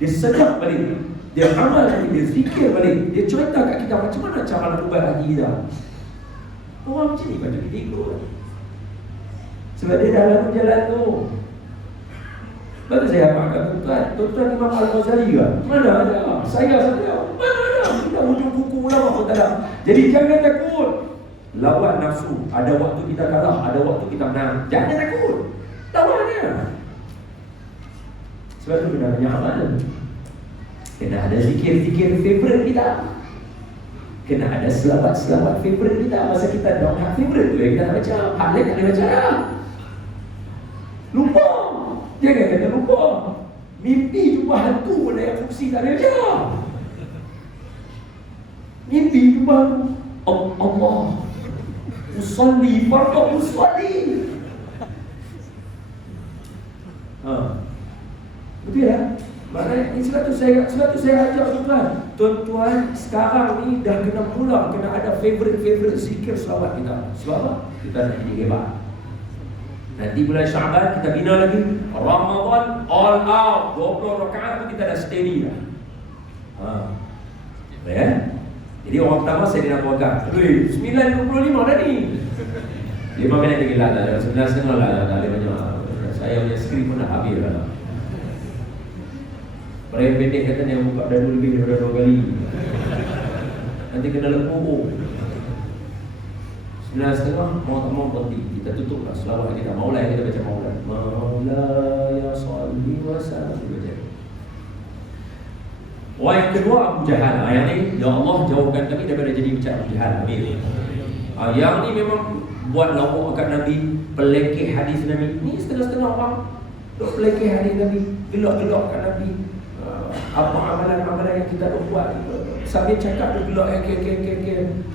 Dia sedap balik. Dia amal balik. Dia fikir balik. Dia cerita kat kita macam mana cara nak ubah hati kita. Orang macam ni patut kita ikut. Sebab dia dah lalu jalan tu. Lepas tu saya apakah tuan-tuan Imam Al-Ghazali ke? Mana ada? Saya saja. Mana ada? Kita hujung buku ulama pun tak ada. Jadi jangan takut. Lawan nafsu. Ada waktu kita kalah, ada waktu kita menang. Jangan takut. Lawan dia. Sebab tu kena banyak amal. Kena ada zikir-zikir favourite kita. Kena ada selamat-selamat favourite kita. Masa kita dah hak favourite tu yang kita nak baca. Hak lain tak boleh baca dah. Lupa. Jangan kata lupa. Mimpi jumpa hantu pun yang fungsi tak boleh baca. Mimpi jumpa Allah usalli farqa usalli. Betul ya? Maknanya sebab tu saya ajak tuan-tuan sekarang ni dah kena ada favorite zikir selawat kita. Sebab apa? Kita nak jadi hebat. Nanti bulan Syaban kita bina lagi. Ramadan all out 20 rakaat tu kita dah steady dah. Ya? Jadi orang pertama saya nak buatkan 9.25 dah ni. 5 minit lagi lah, 11.30 lah, tak ada banyak. Saya punya skrip pun dah habis lah. Paling pendek kata yang buka dadu lebih daripada 2 kali. Nanti kena lepuk. 9.30 mau tak mau berhenti. Kita tutup lah selawat kita. Maulai kita baca maulai. Maulaya salli wa sallim. Orang yang kedua Abu Jahal. Yang ni, ya Allah jauhkan kami daripada jadi macam Abu Jahal. Amin. Yang ni memang buat lawak kat Nabi, pelekeh hadis Nabi. Ni setengah-setengah orang duk pelekeh hadis Nabi, gelak-gelak kat Nabi. Apa amalan-amalan yang kita dah buat sambil cakap tu gelak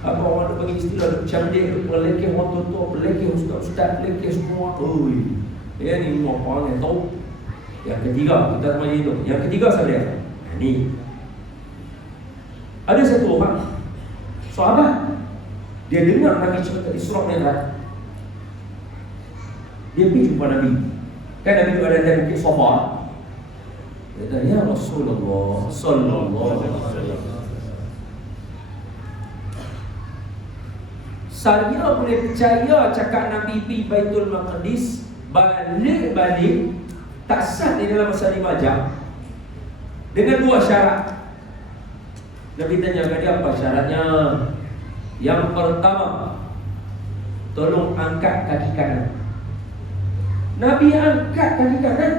apa orang tu bagi istilah tu cantik tu pelekeh orang tua-tua, pelekeh ustaz-ustaz, pelekeh semua. Oi. Ya ni orang yang tahu. Yang ketiga kita tanya itu. Yang ketiga siapa dia? Ni. Ada satu orang sahabat, dia dengar Nabi cerita Isra Mi'raj. Dia pergi jumpa Nabi. Kan Nabi tu ada di Bukit Safa. Dia kata, ya Rasulullah sallallahu alaihi wasallam, saya boleh percaya cakap Nabi pergi Baitul Maqdis balik tak sah di dalam masa 5 jam dengan 2 syarat. Nabi tanya kat dia apa syaratnya. Yang pertama, tolong angkat kaki kanan. Nabi angkat kaki kanan.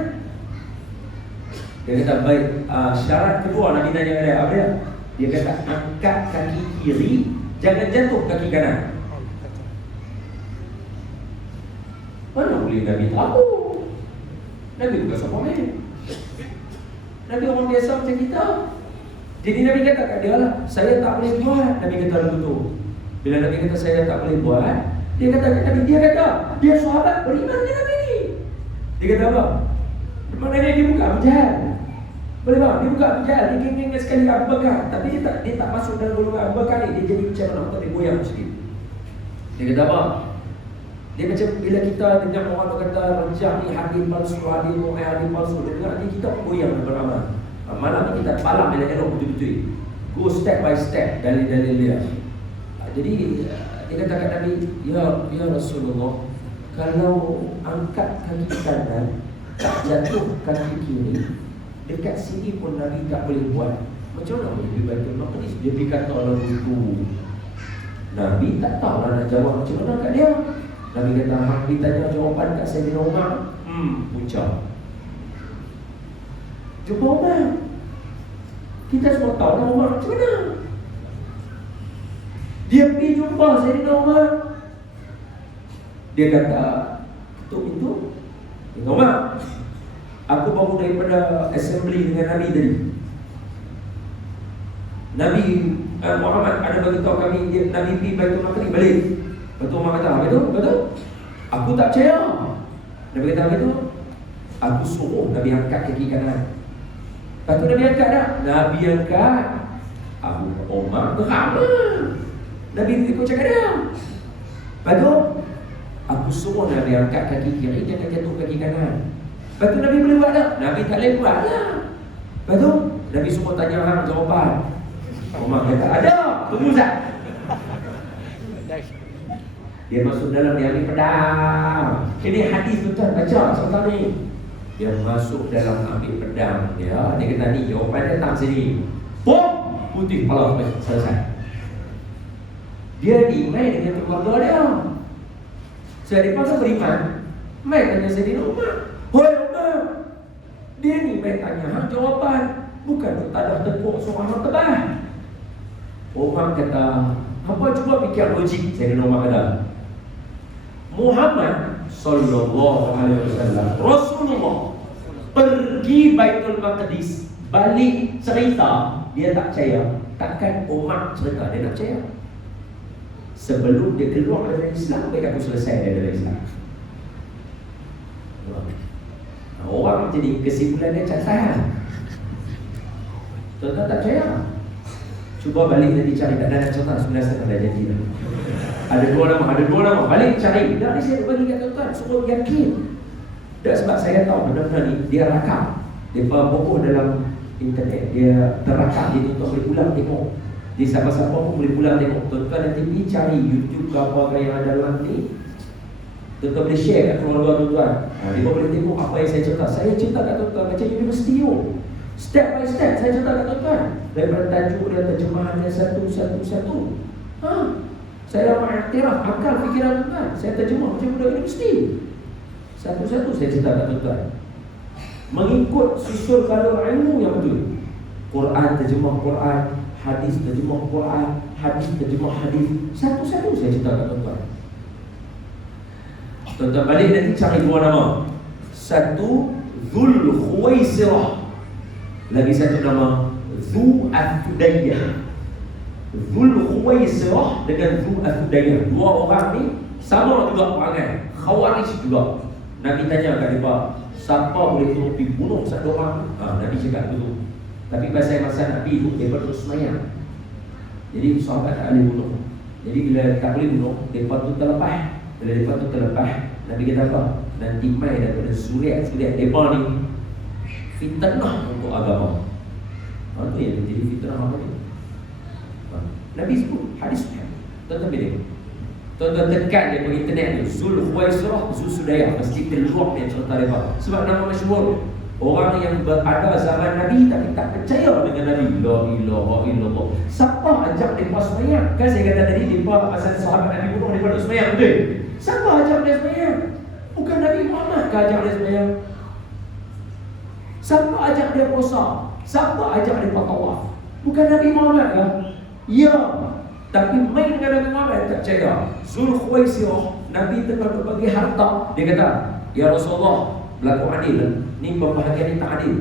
Dia kata baik. Syarat kedua Nabi tanya kat dia apa dia? Dia kata angkat kaki kiri, jangan jatuh kaki kanan. Mana boleh Nabi tahu? Nabi bukan siapa main. Nabi orang biasa macam kita. Jadi Nabi kata kat dia lah, saya tak boleh buat. Nabi kata begitu. Bila Nabi kata saya tak boleh buat, dia kata kat Nabi, dia sahabat beriman dengan Nabi ni. Dia kata apa? Maknanya dia buka Abu Jahal. Boleh tak? Dia buka Abu Jahal, dia geng-geng sekali Abu Bakar. Tapi dia tak masuk dalam golongan Abu Bakar ni. Dia jadi macam mana? Tak dia goyang sikit. Dia kata apa? Dia macam bila kita dengar orang kata rejah ni hadis palsu, hadis palsu, dia dengar hati kita goyang beramal. Malam ni kita palang bila elok betul-betul. Go step by step dalil-dalil dia. Jadi dia kata kat Nabi, ya Rasulullah, kalau angkat kaki kanan tak jatuh kaki kiri, dekat sini pun Nabi tak boleh buat. Macam mana boleh Baitul Maqdis? Dia pergi kata orang itu. Nabi tak tahu lah nak jawab macam mana kat dia. Nabi kata, Nabi tanya jawapan kat Sayyidina Umar. Puncak. Jumpa Umar. Kita semua tahu lah Umar macam mana. Dia pergi jumpa Sayyidina Umar. Dia kata, ketuk pintu. Sayyidina Umar, aku baru daripada assembly dengan Nabi tadi. Nabi Muhammad ada beritahu kami Nabi pergi Baitul Maqdis balik. Betul Umar kata, betul? Aku tak percaya. Nabi kata begitu. Aku suruh Nabi angkat kaki kanan. Lepas tu Nabi angkat tak? Nabi angkat. Abu Umar geram. Nabi ikut cakap dia. Lepas tu aku suruh Nabi angkat kaki kiri, jangan jatuh kaki kanan. Lepas tu Nabi boleh buat tak? Nabi tak boleh buat lah. Lepas tu Nabi suruh tanya hang jawapan. Umar kata ada. Tunggu Ustaz. Dia masuk dalam, dia ambil pedang. Ini hadis tuan baca sebentar ni. Dia masuk dalam ambil pedang dia. Dia kata ni jawapan datang sini. Pop, putih kepala selesai. Dia ni main dengan keluarga dia. Saya dipaksa beriman. Main tanya Sayyidina Umar. Hoi Umar. Dia ni main tanya hang jawapan. Bukan tak ada tepuk seorang tebal. Umar kata, apa cuba fikir logik. Sayyidina Umar kata, Muhammad sallallahu alaihi wasallam, Rasulullah pergi Baitul Maqdis, balik cerita dia tak percaya. Takkan Umar cerita dia nak percaya? Sebelum dia keluar dari Islam, baik aku selesai dari Islam. Orang jadi kesimpulan dia catat. Tuan-tuan tak percaya? Cuba balik nanti cari, tak ada contoh 19 tak ada janji dah. Ada dua nama, balik cari. Dah ni saya bagi kat tuan-tuan, suruh yakin. Tak, sebab saya tahu benar-benar ni dia rakam. Dia bokoh dalam internet, dia terakam, dia tuan boleh pulang tengok. Di siapa-siapa pun boleh pulang tengok. Tuan-tuan nanti pergi cari YouTube ke apa yang ada dalam ni. Tuan-tuan boleh share kat keluarga tuan-tuan. Dia boleh tengok apa yang saya cerita. Saya cerita kat tuan-tuan macam universiti tu. Step by step saya cerita kat tuan-tuan. Daripada tajuk dia, terjemahannya satu-satu. Saya mengiktiraf akal fikiran tuan-tuan. Saya terjemah macam budak universiti. Satu-satu saya cerita kat tuan-tuan. Mengikut susul kalor ilmu yang betul. Quran terjemah Quran, hadis terjemah Quran, hadis terjemah hadis. Satu-satu saya cerita kat tuan-tuan. Tuan-tuan balik nanti cari dua nama. Satu Dzul Khuwaisirah. Lagi satu nama Dzu Ats-Tudayyah. Dzul Khuwaisirah dengan Dzu Ats-Tudayyah. Dua orang ni sama juga perangai, Khawarij juga. Nabi tanya kat mereka, siapa boleh tolong pergi bunuh satu orang? Nabi cakap begitu. Tapi pasal masa Nabi itu mereka terus semayang. Jadi sahabat tak boleh bunuh. Jadi bila tak boleh bunuh, mereka tu terlepas. Bila mereka tu terlepas, Nabi kata apa? Nanti mai daripada suriat mereka ni fitnah untuk agama. Itu yang menjadi fitnah apa ni? Nabi sebut hadis ni. Tuan-tuan bila tuan-tuan tekan dia di internet tu, Dzul Khuwaisirah, Dzul Sudayah, mesti keluar dia cerita mereka. Sebab nama masyhur. Orang yang berada zaman Nabi tapi tak percaya dengan Nabi. La ilaha illallah. Siapa ajak mereka sembahyang? Kan saya kata tadi mereka pasal sahabat Nabi bunuh mereka sembahyang, betul? Siapa ajak mereka sembahyang? Bukan Nabi Muhammad ke ajak mereka sembahyang? Siapa ajak dia puasa? Siapa ajak dia tawaf? Bukan Nabi Muhammad ke? Ya. Tapi main dengan Nabi Muhammad tak percaya. Dzul Khuwaisirah, Nabi tengah berbagi harta. Dia kata, ya Rasulullah, berlaku adil. Ni pembahagian ni tak adil.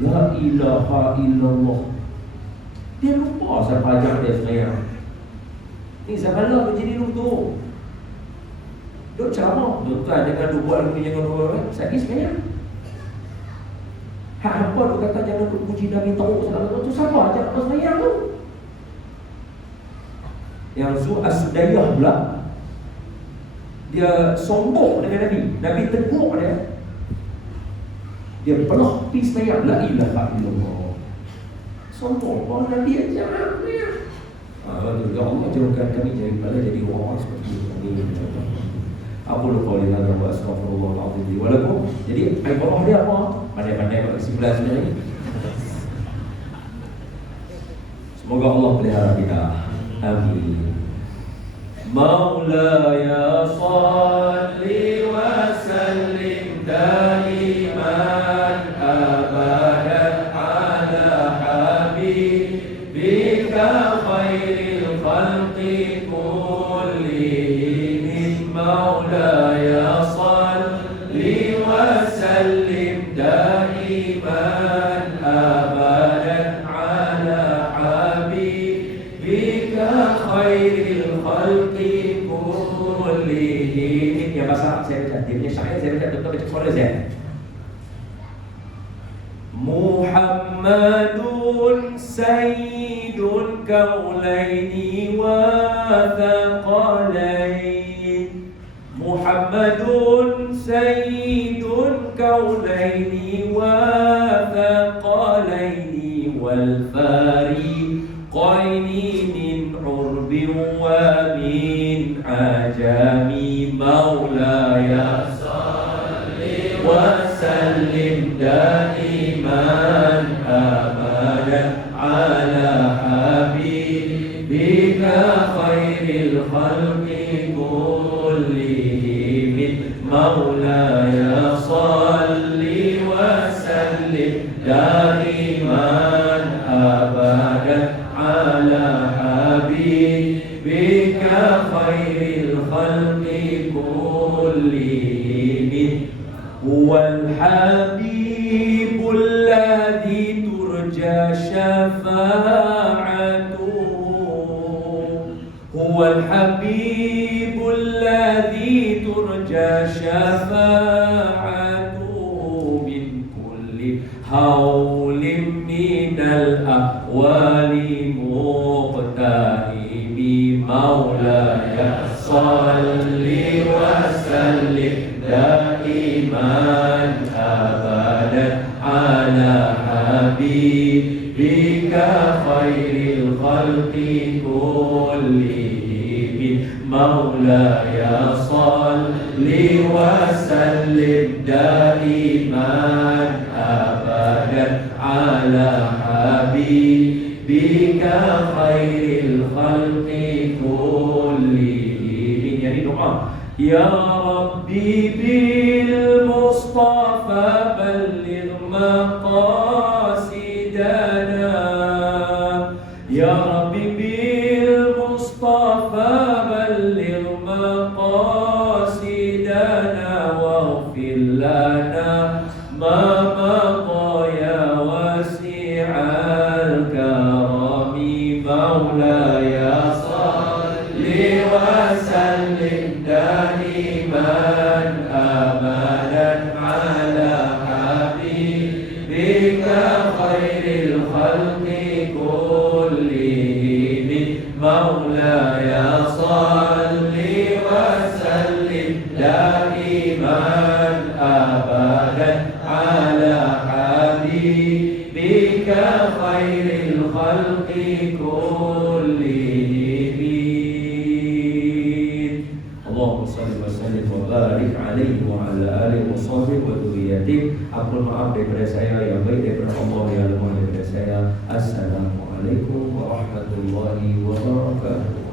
La ilaha illallah. Dia lupa siapa ajak dia semayang. Ni sahabat berjadi lupa. Duk ceramah, bukan jangan buat lagi, jangan buat sakit semayang. Hak apa tu kata jangan puji Nabi teruk segala tu, siapa ajak kau semayang tu? Yang As-Sudayyah pula, dia sombong dengan Nabi. Nabi tegur dia. Dia pernah pergi semayang. La ilaha illallah. Sombong. Orang Nabi ajak semayang. Ya Allah jauhkan kami daripada jadi orang seperti ini. Aku lupa dia kata wa astaghfirullahaladzim. Walaupun jadi ibadah dia apa? Pandai-pandai pada kesimpulan sebenarnya. Semoga Allah pelihara kita. Amin. Maulaya salli wa sallim daiman abadan ala habibika khairil khalqi kullihim. Maulaya salli wa sallim daiman abadan ala habibika khairil khalqi kullihim. Yang bahasa Arab saya baca, dia punya syair saya baca, tuan-tuan baca suara saya. Muhammadun sayyidul kaulaini wa thaqalain. Muhammadun sayyidul kaulaini wa thaqalaini wal fariqaini min urbin wa min ajami. Maulaya salli wa sallim daiman abadan ala habibika khairil khalqi kullihim. Maulaya salli wa sallim daiman abadan ala habibika khairil khalqi kullihim. Huwal habibul ladzi turja syafa'atuhu. Huwal habibul ladzi turja syafa'atuhu min kulli hawlin minal ahwali muqtahimi. Maulaya salli wa sallim daiman abadan ala habibika khairil khalqi kullihim. Maulaya salli wa sallim daiman abadan ala habibika khairil khalqi kullihim. Jadi doa, ya Rabbi bil Mustafa balligh maqasidana. Ya Rabbi bil Mustafa balligh maqasidana waghfir lana ma maqa ya wasi'al karami. Maulaya salli wa sallim daiman abadan ala habibika khairil khalqi kullihim. Maulaya salli wa sallim daiman abadan ala habibika khairil khalqi kullihim. Allahumma salli wa sallim wa barik alaihi wa ala alihi wa sahbihi wa dhurriyyatihi. Ampun maaf daripada saya, yang baik daripada Allah, yang lemah daripada saya. Assalamualaikum warahmatullahi wabarakatuh.